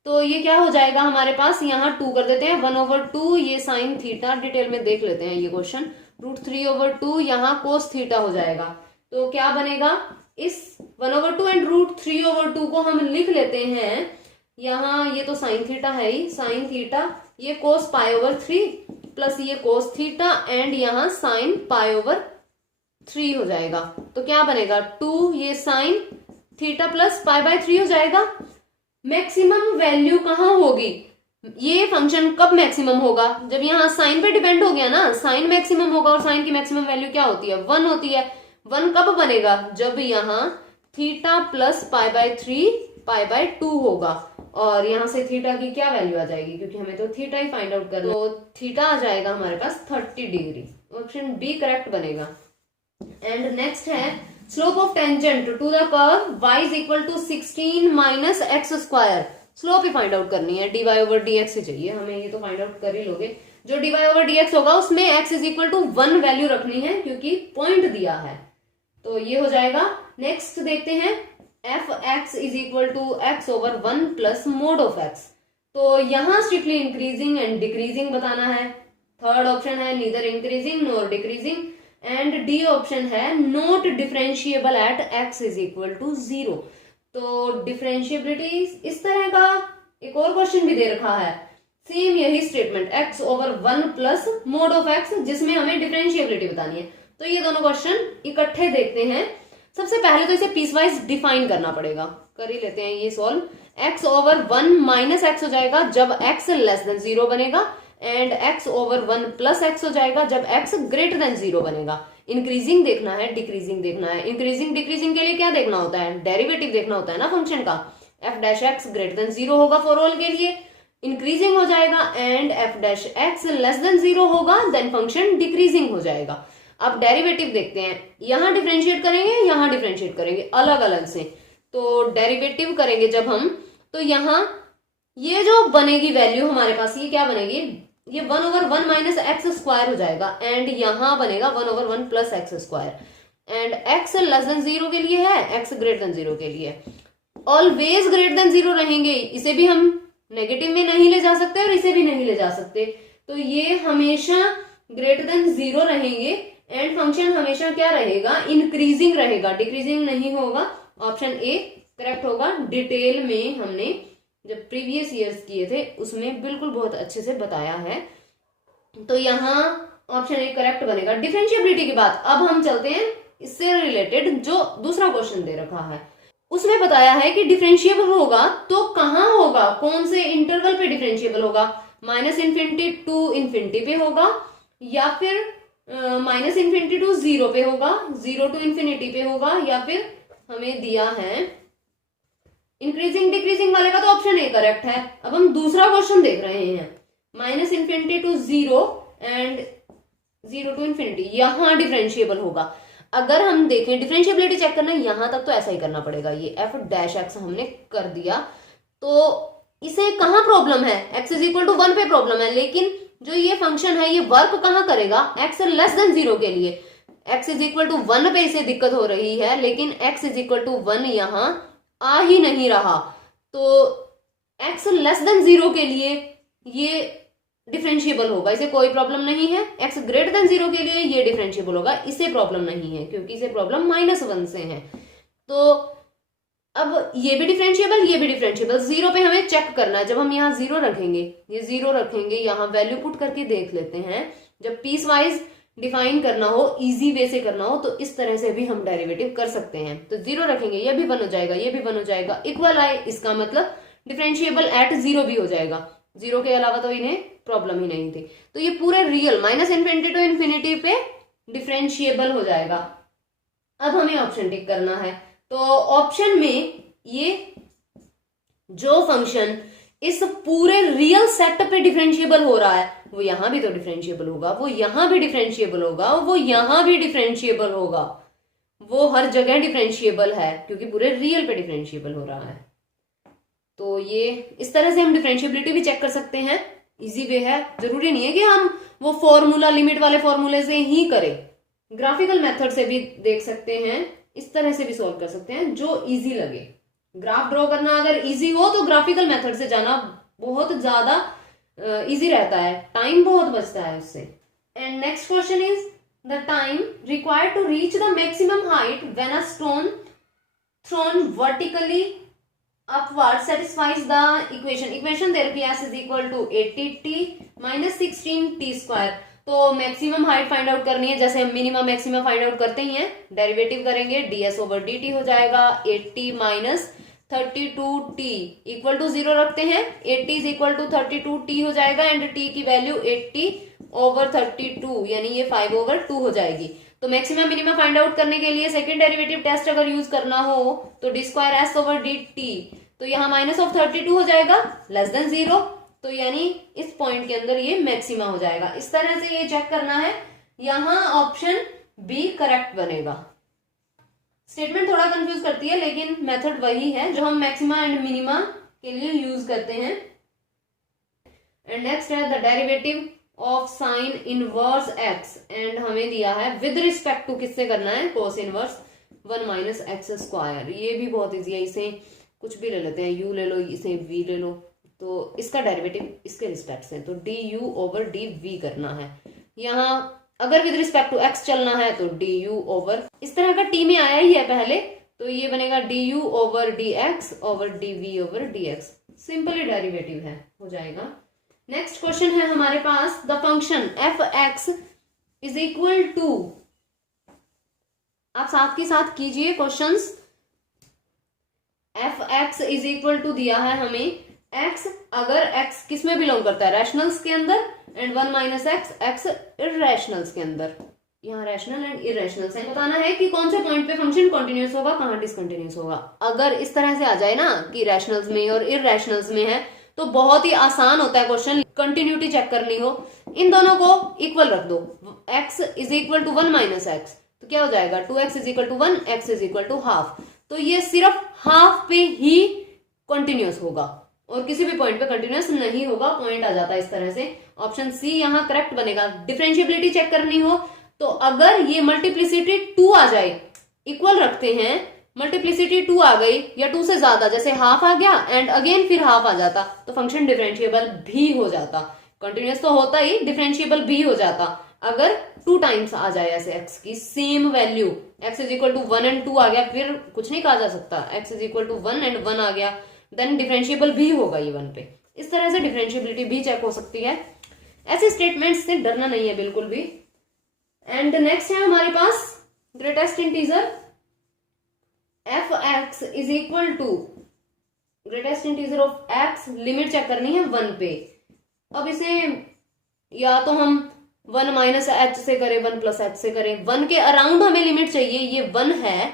तो ये क्या हो जाएगा हमारे पास, यहाँ 2 कर देते हैं, 1 ओवर 2 ये साइन थीटा, डिटेल में देख लेते हैं ये क्वेश्चन, √3 ओवर 2 यहाँ कोस थीटा हो जाएगा। तो क्या बनेगा, इस 1 ओवर 2 एंड √3 ओवर 2 को हम लिख लेते हैं यहाँ, ये तो साइन थीटा है ही, साइन थीटा, ये कोस पाई ओवर 3 प्लस ये कोस थीटा एंड यहाँ साइन पाई ओवर 3 हो जाएगा। तो क्या बनेगा 2 ये sign theta plus pi by 3 हो जाएगा। मैक्सिमम वैल्यू कहाँ होगी, ये फंक्शन कब मैक्सिमम होगा, जब यहाँ साइन पे डिपेंड हो गया ना, साइन मैक्सिमम होगा और साइन की मैक्सिमम वैल्यू क्या होती है 1 होती है। 1 कब बनेगा, जब यहाँ theta plus pi by 3 pi by 2 होगा, और यहाँ से थीटा की क्या वैल्यू आ जाएगी, क्योंकि हमें तो थीटा ही फाइंड आउट करना, तो थीटा आ जाएगा हमारे पास 30 डिग्री, ऑप्शन बी करेक्ट बनेगा। एंड नेक्स्ट है slope of tangent to the curve y is equal to 16 minus x square, slope ही फाइंड आउट करनी है, dy ओवर dx ही चाहिए हमें, ये तो फाइंड आउट कर ही लोगे। जो dy ओवर dx होगा उसमें x is equal to 1 value रखनी है क्योंकि पॉइंट दिया है, तो ये हो जाएगा। नेक्स्ट देखते हैं f(x) is equal to x over 1 plus mod of x, तो यहाँ स्ट्रिक्टली इंक्रीजिंग एंड डिक्रीजिंग बताना है। थर्ड ऑप्शन है neither increasing nor decreasing, and D option है not differentiable at x is equal to 0। तो differentiability इस तरह का एक और क्वेश्चन भी दे रखा है, सेम यही statement x over 1 plus mod of x, जिसमें हमें डिफरेंशिएबिलिटी बतानी है। तो ये दोनों क्वेश्चन इकट्ठे देखते हैं। सबसे पहले तो इसे पीसवाइज डिफाइन करना पड़ेगा, कर ही लेते हैं ये solve. x over 1 minus x हो जाएगा जब x लेस देन 0 बनेगा, and x over 1 plus x हो जाएगा जब x ग्रेटर देन 0 बनेगा। इंक्रीजिंग देखना है, डिक्रीजिंग देखना है। इंक्रीजिंग डिक्रीजिंग के लिए क्या देखना होता है, डेरिवेटिव देखना होता है ना फंक्शन का। f dash x greater than 0 होगा फॉर ऑल के लिए, इंक्रीजिंग हो जाएगा, and f dash x less than 0 होगा, देन फंक्शन डिक्रीजिंग हो जाएगा। अब डेरिवेटिव देखते हैं, यहां डिफरेंशिएट करेंगे, यहां डिफरेंशिएट करेंगे अलग अलग से। तो डेरिवेटिव करेंगे जब हम, तो यहां ये जो बनेगी वैल्यू हमारे पास, ये क्या बनेगी, ये 1 ओवर 1 माइनस एक्स स्क्वायर हो जाएगा, एंड यहां बनेगा 1 over 1 plus x square, and x less than 0 के लिए है, x ग्रेटर देन 0 के लिए। ऑलवेज ग्रेटर देन 0 रहेंगे, इसे भी हम नेगेटिव में नहीं ले जा सकते और इसे भी नहीं ले जा सकते, तो ये हमेशा ग्रेटर देन 0 रहेंगे, एंड फंक्शन हमेशा क्या रहेगा, इंक्रीजिंग रहेगा, डिक्रीजिंग नहीं होगा। ऑप्शन ए करेक्ट होगा। डिटेल में हमने जब प्रीवियस ईयर्स किए थे उसमें बिल्कुल बहुत अच्छे से बताया है, तो यहाँ ऑप्शन ए करेक्ट बनेगा। डिफरेंशिएबिलिटी की बात अब हम चलते हैं, इससे रिलेटेड जो दूसरा क्वेश्चन दे रखा है उसमें बताया है कि डिफरेंशिएबल होगा तो कहाँ होगा, कौन से इंटरवल पे डिफरेंशिएबल होगा, माइनस इन्फिनिटी टू इन्फिनिटी पे होगा, या फिर माइनस इन्फिनिटी टू 0 पे होगा, 0 टू इन्फिनिटी पे होगा, या फिर हमें दिया है इंक्रीजिंग डिक्रीजिंग वाले का, तो ऑप्शन ए करेक्ट है। अब हम दूसरा क्वेश्चन देख रहे हैं, minus infinity to 0 and 0 to infinity, यहां डिफरेंशिएबल होगा। अगर हम देखें डिफरेंशिएबिलिटी चेक करना है, यहां तक तो ऐसा ही करना पड़ेगा। ये f डैश एक्स हमने कर दिया, तो इसे कहां प्रॉब्लम है, x इज इक्वल टू 1 पे प्रॉब्लम है, लेकिन जो ये फंक्शन है ये वर्क कहां करेगा, x लेस देन 0 के लिए। x इज इक्वल टू 1 पे इसे दिक्कत हो रही है, लेकिन x इज इक्वल टू 1 यहां आ ही नहीं रहा, तो x लेस देन 0 के लिए ये डिफरेंशिएबल होगा, इसे कोई प्रॉब्लम नहीं है। x ग्रेटर देन 0 के लिए ये डिफरेंशिएबल होगा, इसे प्रॉब्लम नहीं है क्योंकि इसे प्रॉब्लम -1 से है। तो अब ये भी डिफरेंशिएबल, ये भी डिफरेंशिएबल। 0 पे हमें चेक करना है, जब हम यहाँ 0 रखेंगे, ये 0 रखेंगे, यहाँ वैल्यू पुट करके देख लेते हैं। जब पीस वाइज डिफाइन करना हो, इजी वे से करना हो, तो इस तरह से भी हम डेरिवेटिव कर सकते हैं। तो 0 रखेंगे, ये भी 1 हो जाएगा, ये भी 1 हो जाएगा, इक्वल आए, इसका मतलब डिफरेंशिएबल एट 0 भी हो जाएगा। 0 के अलावा तो इन्हें प्रॉब्लम ही नहीं थी, तो ये पूरे real minus infinity to infinity पे डिफरेंशिएबल हो जाएगा। अब हमें ऑप्शन टिक करना है, तो ऑप्शन में ये जो फंक्शन इस पूरे रियल सेट पे डिफरेंशिएबल हो रहा है, वो यहां भी तो डिफरेंशिएबल होगा, वो यहां भी डिफरेंशिएबल होगा, वो यहां भी डिफरेंशिएबल होगा, वो हर जगह डिफरेंशिएबल है क्योंकि पूरे रियल पे डिफरेंशिएबल हो रहा है। तो ये इस तरह से हम डिफरेंशिएबिलिटी भी चेक कर सकते हैं, इजी वे है। जरूरी नहीं है कि हम वो फॉर्मूला, लिमिट वाले फॉर्मूले से ही करें, ग्राफिकल मेथड से भी देख सकते हैं, इस तरह से भी सॉल्व कर सकते हैं, जो इजी लगे। ग्राफ ड्रॉ करना अगर इजी हो तो ग्राफिकल मेथड से जाना बहुत ज्यादा इजी रहता है, टाइम बहुत बचता है उससे। And next question is the time required to reach the maximum height when a stone thrown vertically upward satisfies the equation. Equation दे रखी है, s is equal to 80t minus 16t square. तो maximum height find out करनी है, जैसे हम minimum maximum find out करते ही हैं, डेरिवेटिव करेंगे, ds ओवर dt हो जाएगा 80 माइनस 32t इक्वल टू 0 रखते हैं, 80 इज इक्वल टू 32t हो जाएगा, एंड t की वैल्यू 80 ओवर 32 यानी ये 5 ओवर 2 हो जाएगी। तो मैक्सिमम मिनिमम फाइंड आउट करने के लिए सेकंड डेरिवेटिव टेस्ट अगर यूज करना हो तो D square S over D T, तो यहाँ माइनस ऑफ 32 हो जाएगा, लेस देन 0, तो यानी इस पॉइंट के अंदर ये मैक्सिमा हो जाएगा। इस तरह से ये चेक करना है, यहाँ ऑप्शन बी करेक्ट बनेगा। स्टेटमेंट थोड़ा कंफ्यूज करती है, लेकिन मेथड वही है जो हम मैक्सिमा एंड मिनिमा के लिए यूज करते हैं। एंड नेक्स्ट है the derivative of sine inverse x, and हमें दिया है विद रिस्पेक्ट टू किससे करना है, cos inverse 1 minus x square. ये भी बहुत इजी है, इसे कुछ भी ले लेते हैं, u ले लो, इसे v ले लो, तो इसका डेरिवेटिव इसके रिस्पेक्ट से, तो d u over d v करना है। यहाँ अगर विद रिस्पेक्ट टू x चलना है तो डी यू ओवर, इस तरह का टी में आया ही है पहले, तो ये बनेगा d u over d x over d v over d x, simply derivative है, हो जाएगा। नेक्स्ट क्वेश्चन है हमारे पास, the function f x is equal to, आप साथ के साथ कीजिए questions, f x is equal to दिया है हमें एक्स, अगर एक्स किस में बिलोंग करता है, रैशनल्स के अंदर, एंड 1 माइनस एक्स, एक्स इररेशनल्स के अंदर। यहाँ रैशनल एंड इररेशनल्स है। बताना है कि कौन से पॉइंट पे फंक्शन कॉन्टिन्यूस होगा, कहाँ डिसकंटिन्यूस होगा। अगर इस तरह से आ जाए ना कि रैशनल्स में और इररेशनल्स में है तो बहुत ही आसान होता है क्वेश्चन। कंटिन्यूटी चेक करनी हो, इन दोनों को इक्वल रख दो, x is equal to 1 minus x, तो क्या हो जाएगा 2x is equal to 1, x is equal to half. तो ये सिर्फ हाफ पे ही कंटिन्यूस होगा और किसी भी पॉइंट पे कंटिन्यूस नहीं होगा, पॉइंट आ जाता है इस तरह से। ऑप्शन सी यहाँ करेक्ट बनेगा। डिफरेंशिएबिलिटी चेक करनी हो तो अगर ये मल्टीप्लिसिटी 2 आ जाए, इक्वल रखते हैं, मल्टीप्लिसिटी 2 आ गई या 2 से ज्यादा, जैसे हाफ आ गया एंड अगेन फिर हाफ आ जाता, तो फंक्शन डिफरेंशिएबल भी हो जाता। कंटिन्यूस तो होता ही, डिफरेंशिएबल भी हो जाता अगर 2 टाइम्स आ जाए ऐसे x की same value. x is equal to 1 and 2 आ गया, फिर कुछ नहीं कहा जा सकता, x is equal to 1 and 1 आ गया, देन डिफरेंशिएबल भी होगा ये 1 पे। इस तरह से डिफरेंशिएबिलिटी भी चेक हो सकती है। ऐसे स्टेटमेंट से डरना नहीं है बिल्कुल भी। एंड नेक्स्ट है हमारे पास greatest integer f x is equal to greatest integer of x, limit check करनी है 1 पे। अब इसे या तो हम 1 माइनस एच से करें, 1 प्लस एच से करें, 1 के अराउंड हमें लिमिट चाहिए। ये 1 है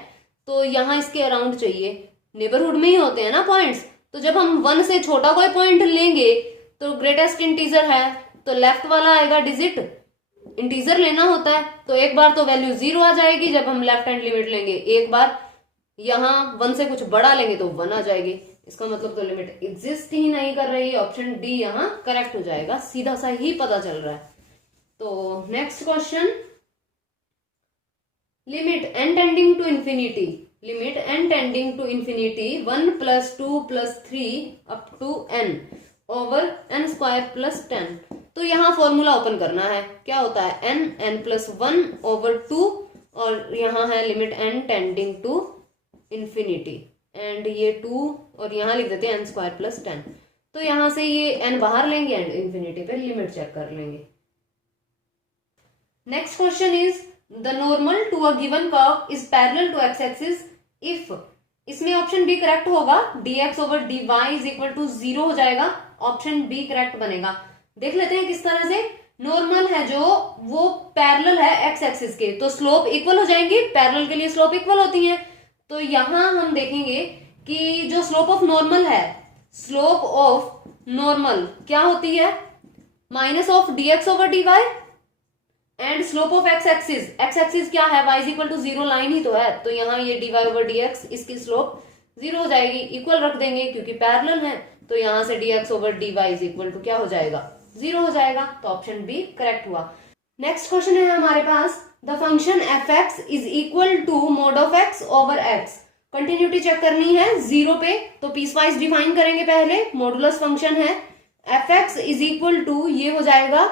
तो यहां इसके अराउंड चाहिए, नेबरहुड में ही होते हैं ना पॉइंट्स। तो जब हम 1 से छोटा कोई पॉइंट लेंगे तो ग्रेटेस्ट इंटीजर है तो लेफ्ट वाला आएगा डिजिट, इंटीजर लेना होता है तो एक बार तो वैल्यू 0 आ जाएगी जब हम लेफ्ट हैंड लिमिट लेंगे, एक बार यहां 1 से कुछ बड़ा लेंगे तो 1 आ जाएगी। इसका मतलब तो लिमिट एग्जिस्ट ही नहीं कर रही। ऑप्शन डी यहां करेक्ट हो जाएगा, सीधा सा ही पता चल रहा है। तो next question, limit n tending to infinity, limit n tending to infinity 1 plus 2 plus 3 up to n over n square plus 10। तो यहाँ फॉर्मूला ओपन करना है, क्या होता है n प्लस 1 ओवर 2 और यहाँ है limit n tending to infinity and ये 2 और यहाँ लिख देते हैं n स्क्वायर प्लस 10। तो यहां से ये n बाहर लेंगे एंड इंफिनिटी पे लिमिट चेक कर लेंगे। Next question is the normal to a given curve is parallel to x axis if, इसमें ऑप्शन बी करेक्ट होगा, dx over dy is equal to 0 हो जाएगा, ऑप्शन बी करेक्ट बनेगा। देख लेते हैं किस तरह से। नॉर्मल है जो वो पैरेलल है एक्स एक्सिस के, तो स्लोप इक्वल हो जाएंगी, पैरेलल के लिए स्लोप इक्वल होती है। तो यहां हम देखेंगे कि जो स्लोप ऑफ नॉर्मल है, स्लोप ऑफ नॉर्मल क्या होती है, minus of dx over dy and slope of x axis क्या है, y is equal to 0 line ही तो है, तो यहाँ ये dy ओवर dx इसकी स्लोप 0 हो जाएगी, इक्वल रख देंगे क्योंकि पैरेलल है। तो यहां से dx over dy is equal to क्या हो जाएगा, 0 हो जाएगा। तो ऑप्शन बी करेक्ट हुआ। नेक्स्ट क्वेश्चन है हमारे पास, the function f x is equal to mod of x over x. Continuity check करनी है 0 पे, तो पीस वाइज डिफाइन करेंगे पहले। मॉडुलस फंक्शन है, f x is equal to ये हो जाएगा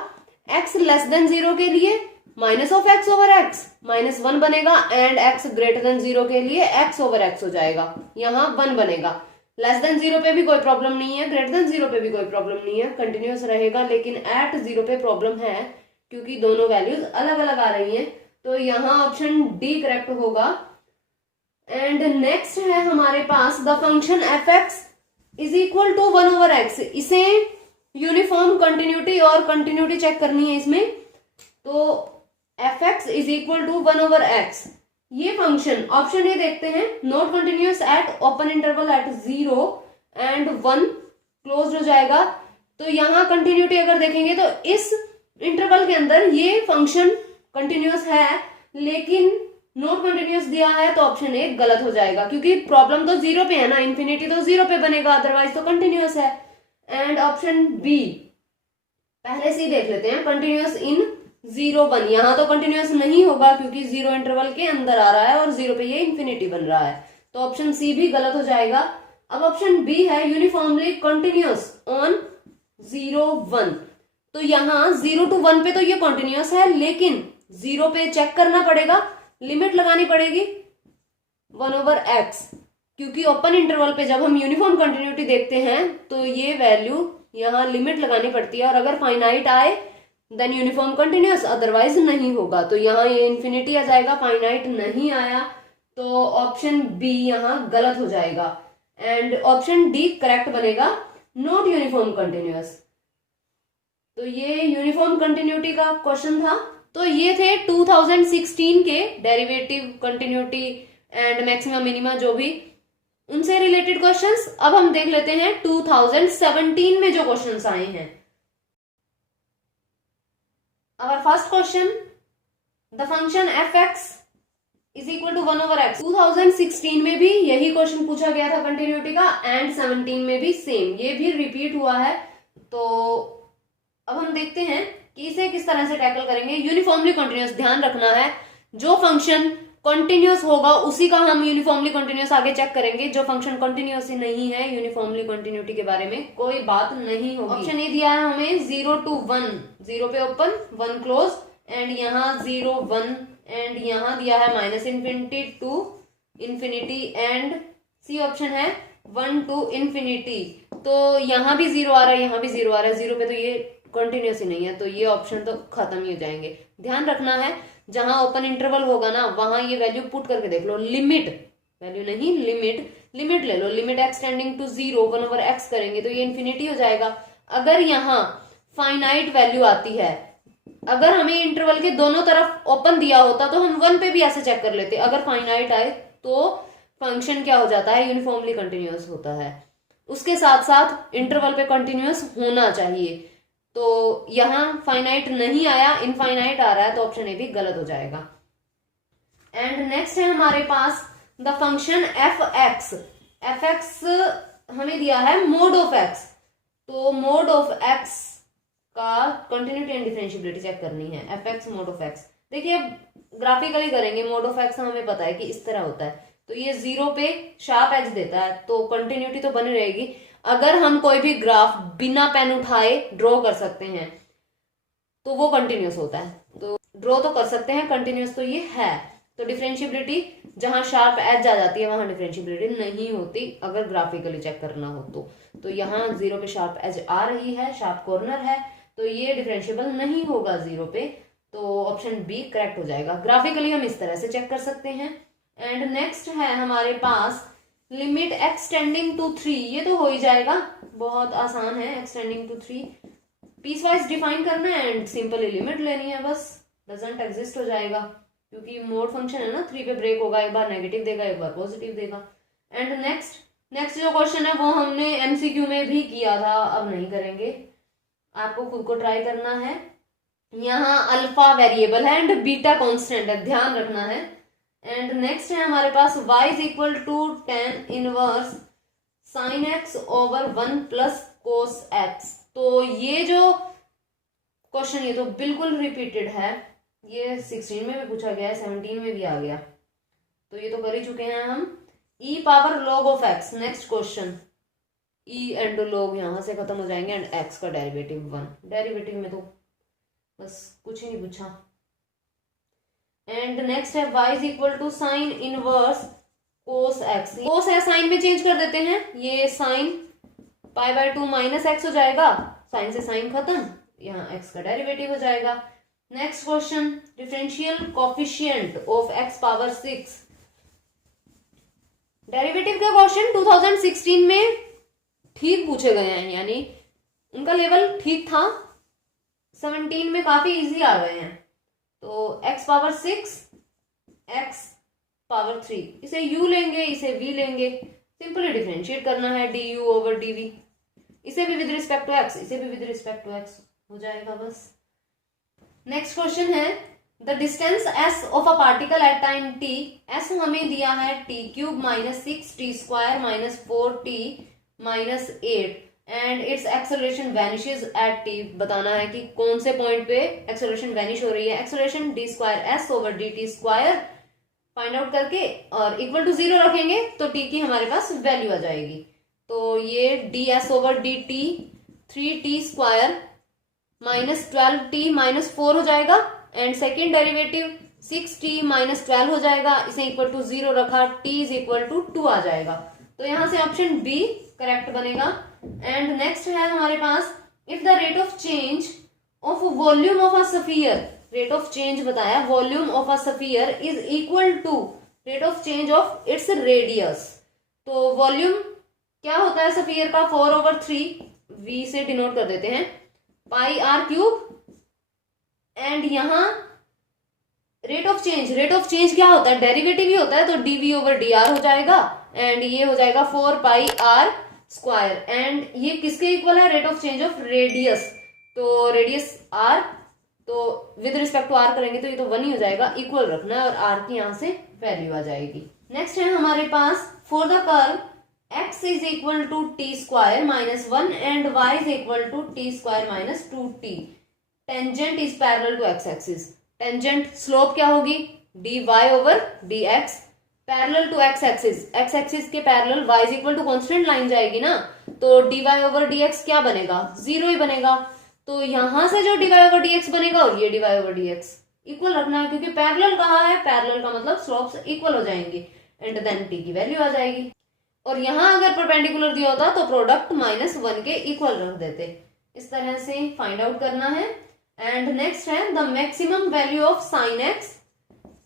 x लेस देन 0 के लिए minus of x over x, -1 बनेगा, एंड x ग्रेटर देन 0 के लिए x ओवर x हो जाएगा, यहाँ 1 बनेगा। लेस देन 0 पे भी कोई प्रॉब्लम नहीं है, ग्रेटर देन 0 पे भी कोई प्रॉब्लम नहीं है, कंटिन्यूअस रहेगा। लेकिन एट 0 पे प्रॉब्लम है क्योंकि दोनों वैल्यूज अलग अलग आ रही हैं। तो यहाँ ऑप्शन डी करेक्ट होगा। एंड नेक्स्ट है हमारे पास the function f x is equal to 1 over x. इसे यूनिफॉर्म कंटिन्यूटी और कंटिन्यूटी चेक करनी है इसमें। तो f x is equal to 1 over x, ये फंक्शन ऑप्शन ए देखते हैं, not continuous at open interval at 0 and 1 close हो जाएगा। तो यहां कंटिन्यूटी अगर देखेंगे तो इस इंटरवल के अंदर ये फंक्शन कंटिन्यूअस है, लेकिन नॉट कंटिन्यूअस दिया है, तो ऑप्शन ए गलत हो जाएगा क्योंकि प्रॉब्लम तो 0 पे है ना, इंफिनिटी तो 0 पे बनेगा, अदरवाइज तो कंटिन्यूअस है। एंड ऑप्शन बी पहले से ही देख लेते हैं, कंटिन्यूअस इन 0 1, यहां तो कंटिन्यूअस नहीं होगा क्योंकि 0 इंटरवल के अंदर आ रहा है और 0 पे ये इंफिनिटी बन रहा है, तो ऑप्शन सी भी गलत हो जाएगा। अब ऑप्शन बी है यूनिफॉर्मली कंटिन्यूअस ऑन 0 1, तो यहां 0 to 1 पे तो ये कंटिन्यूअस है, लेकिन 0 पे चेक करना पड़ेगा, लिमिट लगानी पड़ेगी 1 ओवर एक्स, क्योंकि ओपन इंटरवल पे जब हम यूनिफॉर्म कंटिन्यूटी देखते हैं तो ये वैल्यू यहाँ लिमिट लगानी पड़ती है, और अगर फाइनाइट आए देन यूनिफॉर्म कंटिन्यूअस, अदरवाइज नहीं होगा। तो यहाँ ये इंफिनिटी आ जाएगा, फाइनाइट नहीं आया, तो ऑप्शन बी यहाँ गलत हो जाएगा। एंड ऑप्शन डी करेक्ट बनेगा, नॉट यूनिफॉर्म कंटिन्यूअस। तो ये यूनिफॉर्म कंटिन्यूटी का क्वेश्चन था। तो ये थे 2016 के derivative, continuity and maximum minima जो भी उनसे रिलेटेड क्वेश्चंस। अब हम देख लेते हैं 2017 में जो क्वेश्चंस आए हैं। Our first question, the function fx is equal to 1/x। 2016 में भी यही क्वेश्चन पूछा गया था कंटिन्यूटी का, एंड 17 में भी सेम, ये भी रिपीट हुआ है। तो अब हम देखते हैं कि इसे किस तरह से टैकल करेंगे। यूनिफॉर्मली कंटिन्यूअस, ध्यान रखना है जो फंक्शन कंटिन्यूअस होगा उसी का हम यूनिफॉर्मली कंटिन्यूअस आगे चेक करेंगे। जो फंक्शन कंटिन्यूअस ही नहीं है, यूनिफॉर्मली कंटिन्यूटी के बारे में कोई बात नहीं होगी। ऑप्शन ए दिया है हमें 0 to 1, 0 पे ओपन 1 क्लोज, एंड यहाँ 0 1, एंड यहाँ दिया है -∞ to infinity, and c option है 1 to इंफिनिटी। तो यहाँ भी 0 आ रहा है, यहाँ भी 0 आ रहा है। 0 पे तो ये कंटिन्यूअस ही नहीं है, तो ये ऑप्शन तो खत्म ही हो जाएंगे। ध्यान रखना है जहां ओपन इंटरवल होगा ना, वहां ये वैल्यू पुट करके देख लो। लिमिट, वैल्यू नहीं लिमिट ले लो। Limit x tending to 0 1/x करेंगे तो ये इन्फिनिटी हो जाएगा। अगर यहाँ फाइनाइट वैल्यू आती है, अगर हमें इंटरवल के दोनों तरफ ओपन दिया होता तो हम 1 पे भी ऐसे चेक कर लेते। अगर फाइनाइट आए तो फंक्शन क्या हो जाता है, यूनिफॉर्मली कंटिन्यूअस होता है। उसके साथ साथ इंटरवल पे कंटिन्यूअस होना चाहिए। तो यहां फाइनाइट नहीं आया, इनफाइनाइट आ रहा है, तो ऑप्शन ए भी गलत हो जाएगा। एंड नेक्स्ट है हमारे पास द फंक्शन fx हमें दिया है मोड ऑफ x। तो मोड ऑफ x का कंटिन्यूटी एंड डिफरेंशिएबिलिटी चेक करनी है। fx मोड ऑफ x, देखिए ग्राफिकली करेंगे। मोड ऑफ x हमें पता है कि इस तरह होता है, तो ये 0 पे शार्प एज देता है, तो कंटिन्यूटी तो बनी रहेगी। अगर हम कोई भी ग्राफ बिना पेन उठाए ड्रॉ कर सकते हैं तो वो कंटिन्यूअस होता है। तो ड्रॉ तो कर सकते हैं, कंटिन्यूअस तो ये है। तो डिफरेंशिएबिलिटी जहां शार्प एज आ जाती है वहां डिफरेंशिएबिलिटी नहीं होती, अगर ग्राफिकली चेक करना हो तो यहाँ 0 पे शार्प एज आ रही है, शार्प कॉर्नर है, तो ये डिफरेंशिएबल नहीं होगा 0 पे। तो ऑप्शन बी करेक्ट हो जाएगा। ग्राफिकली हम इस तरह से चेक कर सकते हैं। एंड नेक्स्ट है हमारे पास लिमिट x टेंडिंग टू 3। ये तो हो ही जाएगा, बहुत आसान है। x tending to 3 piece wise define करना है एंड सिंपली लिमिट लेनी है, बस डजंट एग्जिस्ट हो जाएगा, क्योंकि मोड फंक्शन है ना। 3 पे ब्रेक होगा, एक बार नेगेटिव देगा, एक बार पॉजिटिव देगा। एंड नेक्स्ट जो क्वेश्चन है वो हमने एमसीक्यू में भी किया था, अब नहीं करेंगे, आपको खुद को ट्राई करना है। यहाँ अल्फा वेरिएबल है एंड बीटा कॉन्स्टेंट है, ध्यान रखना है। एंड नेक्स्ट है हमारे पास y is equal to tan inverse sin x over 1 plus cos x। तो ये जो क्वेश्चन ये तो बिल्कुल रिपीटेड है, ये 16 में भी पूछा गया है, 17 में भी आ गया, तो ये तो कर ही चुके हैं हम। e power log of x, next question e and log यहां से खत्म हो जाएंगे, एंड x का डेरिवेटिव 1। डेरिवेटिव में तो बस कुछ ही नहीं पूछा। एंड नेक्स्ट है y is equal to sine inverse cos x। cos है, साइन में चेंज कर देते हैं, ये साइन π/2 माइनस x हो जाएगा, साइन से साइन खत्म, यहाँ x का डेरिवेटिव हो जाएगा। Next question, differential coefficient of x power 6। Derivative का क्वेश्चन 2016 में ठीक पूछे गए हैं, यानी उनका लेवल ठीक था। 17 में काफी इजी आ गए हैं। तो x पावर 6, x पावर 3, इसे u लेंगे, इसे v लेंगे, सिंपली डिफरेंशिएट करना है du ओवर dv। इसे भी विद रिस्पेक्ट टू x, इसे भी विद रिस्पेक्ट टू x हो जाएगा बस। नेक्स्ट क्वेश्चन है the distance s of a particle at time t। s हमें दिया है t³ minus 6t square minus 4t minus 8 and its acceleration vanishes at t। बताना है कि कौन से पॉइंट पे एक्सेलरेशन वैनिश हो रही है। Acceleration d square s over dt square find out करके और इक्वल टू 0 रखेंगे तो t की हमारे पास वैल्यू आ जाएगी। तो ये ds over dt 3t square minus 12t minus 4 हो जाएगा, and second derivative 6t minus 12 हो जाएगा, इसे इक्वल टू 0 रखा, t इज इक्वल टू 2 आ जाएगा। तो यहां से ऑप्शन बी करेक्ट बनेगा। एंड नेक्स्ट है हमारे पास if the rate of change of volume of a sphere, rate of change बताया, volume of a sphere is equal to rate of change of its radius. तो volume क्या होता है sphere का 4/3, v से डिनोट कर देते हैं, पाई आर क्यूब, एंड यहां रेट ऑफ चेंज क्या होता है, डेरिवेटिव ही होता है, तो dv/dr हो जाएगा, एंड ये हो जाएगा 4πr स्क्वायर, एंड ये किसके इक्वल है, rate of change of radius, तो रेडियस r, तो विद रिस्पेक्ट टू r करेंगे तो ये तो 1 ही हो जाएगा, इक्वल रखना है, और r की यहां से वैल्यू आ जाएगी। नेक्स्ट है हमारे पास for the curve x is equal to t square minus 1 and y is equal to t square minus 2t, tangent is parallel to x axis, tangent slope क्या होगी, dy/dx, parallel to x axis के parallel, y is equal to constant line जाएगी ना, तो dy/dx क्या बनेगा, 0 ही बनेगा, तो यहां से जो dy/dx बनेगा और ये dy/dx इक्वल रखना है, क्योंकि पैरेलल कहा है, पैरेलल का मतलब स्लोप्स इक्वल हो जाएंगे, एंड देन t की वैल्यू आ जाएगी, और यहां अगर परपेंडिकुलर दिया होता तो प्रोडक्ट -1 के इक्वल रख देते। इस तरह से फाइंड आउट करना है। एंड नेक्स्ट है the maximum value of sine x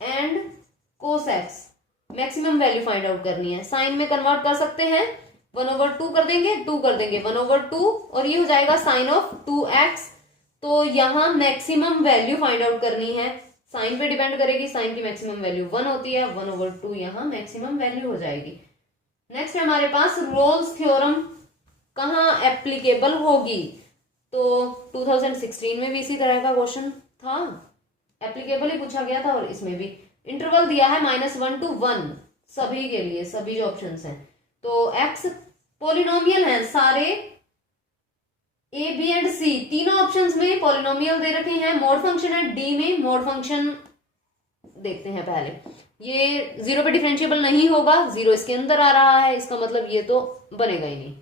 and cos x, maximum value find out करनी है, साइन में कन्वर्ट कर सकते हैं, 1/2 कर देंगे, 2 कर देंगे, 1/2, और ये हो जाएगा साइन ऑफ 2x, तो यहां मैक्सिमम वैल्यू फाइंड आउट करनी है, साइन पे डिपेंड करेगी, साइन की मैक्सिमम वैल्यू 1 होती है, 1/2 यहां मैक्सिमम वैल्यू हो जाएगी। नेक्स्ट है हमारे पास रोल्स थ्योरम कहाँ एप्लीकेबल होगी, तो 2016 में भी इसी तरह का क्वेश्चन था, एप्लीकेबल ही पूछा गया था, और इसमें भी इंटरवल दिया है -1 to 1 सभी के लिए, सभी जो ऑप्शंस हैं, तो x पॉलिनोमियल हैं सारे, a b एंड c तीनों ऑप्शंस में पॉलिनोमियल दे रखे हैं, मोड फंक्शन है d में, मोड फंक्शन देखते हैं पहले, ये 0 पे डिफरेंशिएबल नहीं होगा, 0 इसके अंदर आ रहा है, इसका मतलब ये तो बनेगा ही नहीं,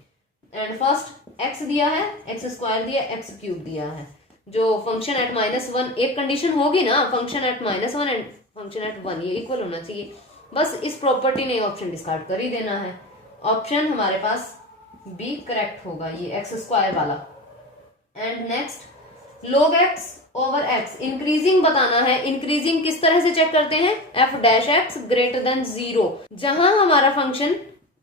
एंड फर्स्ट x दिया है, x² दिया, x³ दिया है, जो फंक्शन एट -1, एक कंडीशन होगी ना, function at -1 and function at 1 ये इक्वल होना चाहिए, बस इस प्रॉपर्टी ने ऑप्शन डिस्कार्ड कर ही देना है, ऑप्शन हमारे पास बी करेक्ट होगा, ये x² वाला। And next log x/x, increasing बताना है, इंक्रीजिंग किस तरह से चेक करते हैं, f' ग्रेटर देन 0, जहां हमारा फंक्शन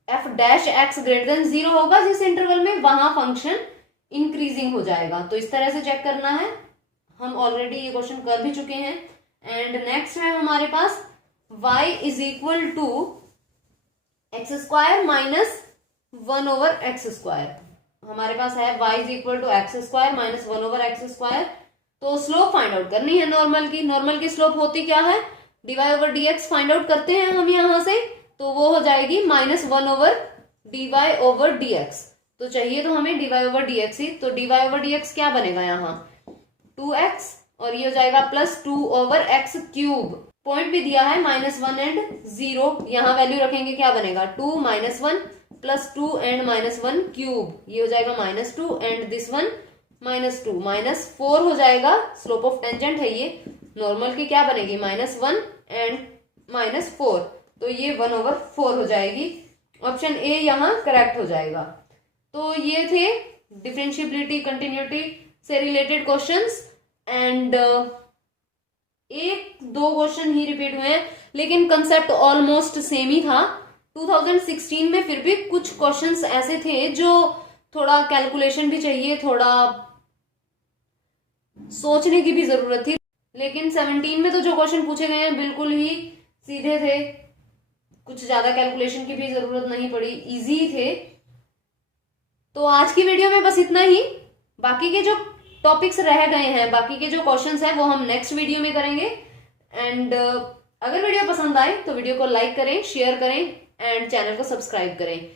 f' ग्रेटर देन 0 होगा जिस इंटरवल में, वहां फंक्शन इंक्रीजिंग हो जाएगा, तो इस तरह से चेक करना है, हम ऑलरेडी ये क्वेश्चन कर भी चुके हैं। एंड नेक्स्ट है हमारे पास y is equal to x² minus 1/x², हमारे पास है y is equal to x² minus 1/x², तो स्लोप फाइंड आउट करनी है नॉर्मल की, नॉर्मल की स्लोप होती क्या है, dy/dx फाइंड आउट करते हैं हम यहां से, तो वो हो जाएगी -1/dy/dx, तो चाहिए तो हमें dy/dx ही, तो dy/dx क्या बनेगा यहाँ 2x, और ये हो जाएगा +2/x³, पॉइंट भी दिया है -1 एंड 0, यहाँ वैल्यू रखेंगे क्या बनेगा 2 -1 +2 एंड -1³, ये हो जाएगा -2 एंड दिस वन -2, -4 हो जाएगा, स्लोप ऑफ टेंजेंट है ये, नॉर्मल की क्या बनेगी -1 एंड -4, तो ये 1/4 हो जाएगी, ऑप्शन ए यहाँ करेक्ट हो जाएगा। तो ये थे डिफरेंशिएबिलिटी कंटिन्यूटी से रिलेटेड क्वेश्चंस, एंड एक दो क्वेश्चन ही रिपीट हुए हैं, लेकिन कंसेप्ट ऑलमोस्ट सेम ही था। 2016 में फिर भी कुछ क्वेश्चंस ऐसे थे जो थोड़ा कैलकुलेशन भी चाहिए, थोड़ा सोचने की भी जरूरत थी, लेकिन 17 में तो जो क्वेश्चन पूछे गए हैं बिल्कुल ही सीधे थे, कुछ ज्यादा कैलकुलेशन की भी जरूरत नहीं पड़ी, इजी थे। तो आज की वीडियो में बस इतना ही, बाकी के जो टॉपिक्स रह गए हैं, बाकी के जो क्वेश्चंस हैं वो हम नेक्स्ट वीडियो में करेंगे। एंड अगर वीडियो पसंद आए तो वीडियो को लाइक करें, शेयर करें एंड चैनल को सब्सक्राइब करें,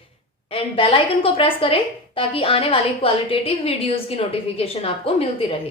एंड बेल आइकन को प्रेस करें ताकि आने वाली क्वालिटेटिव वीडियोस की नोटिफिकेशन आपको मिलती रहे।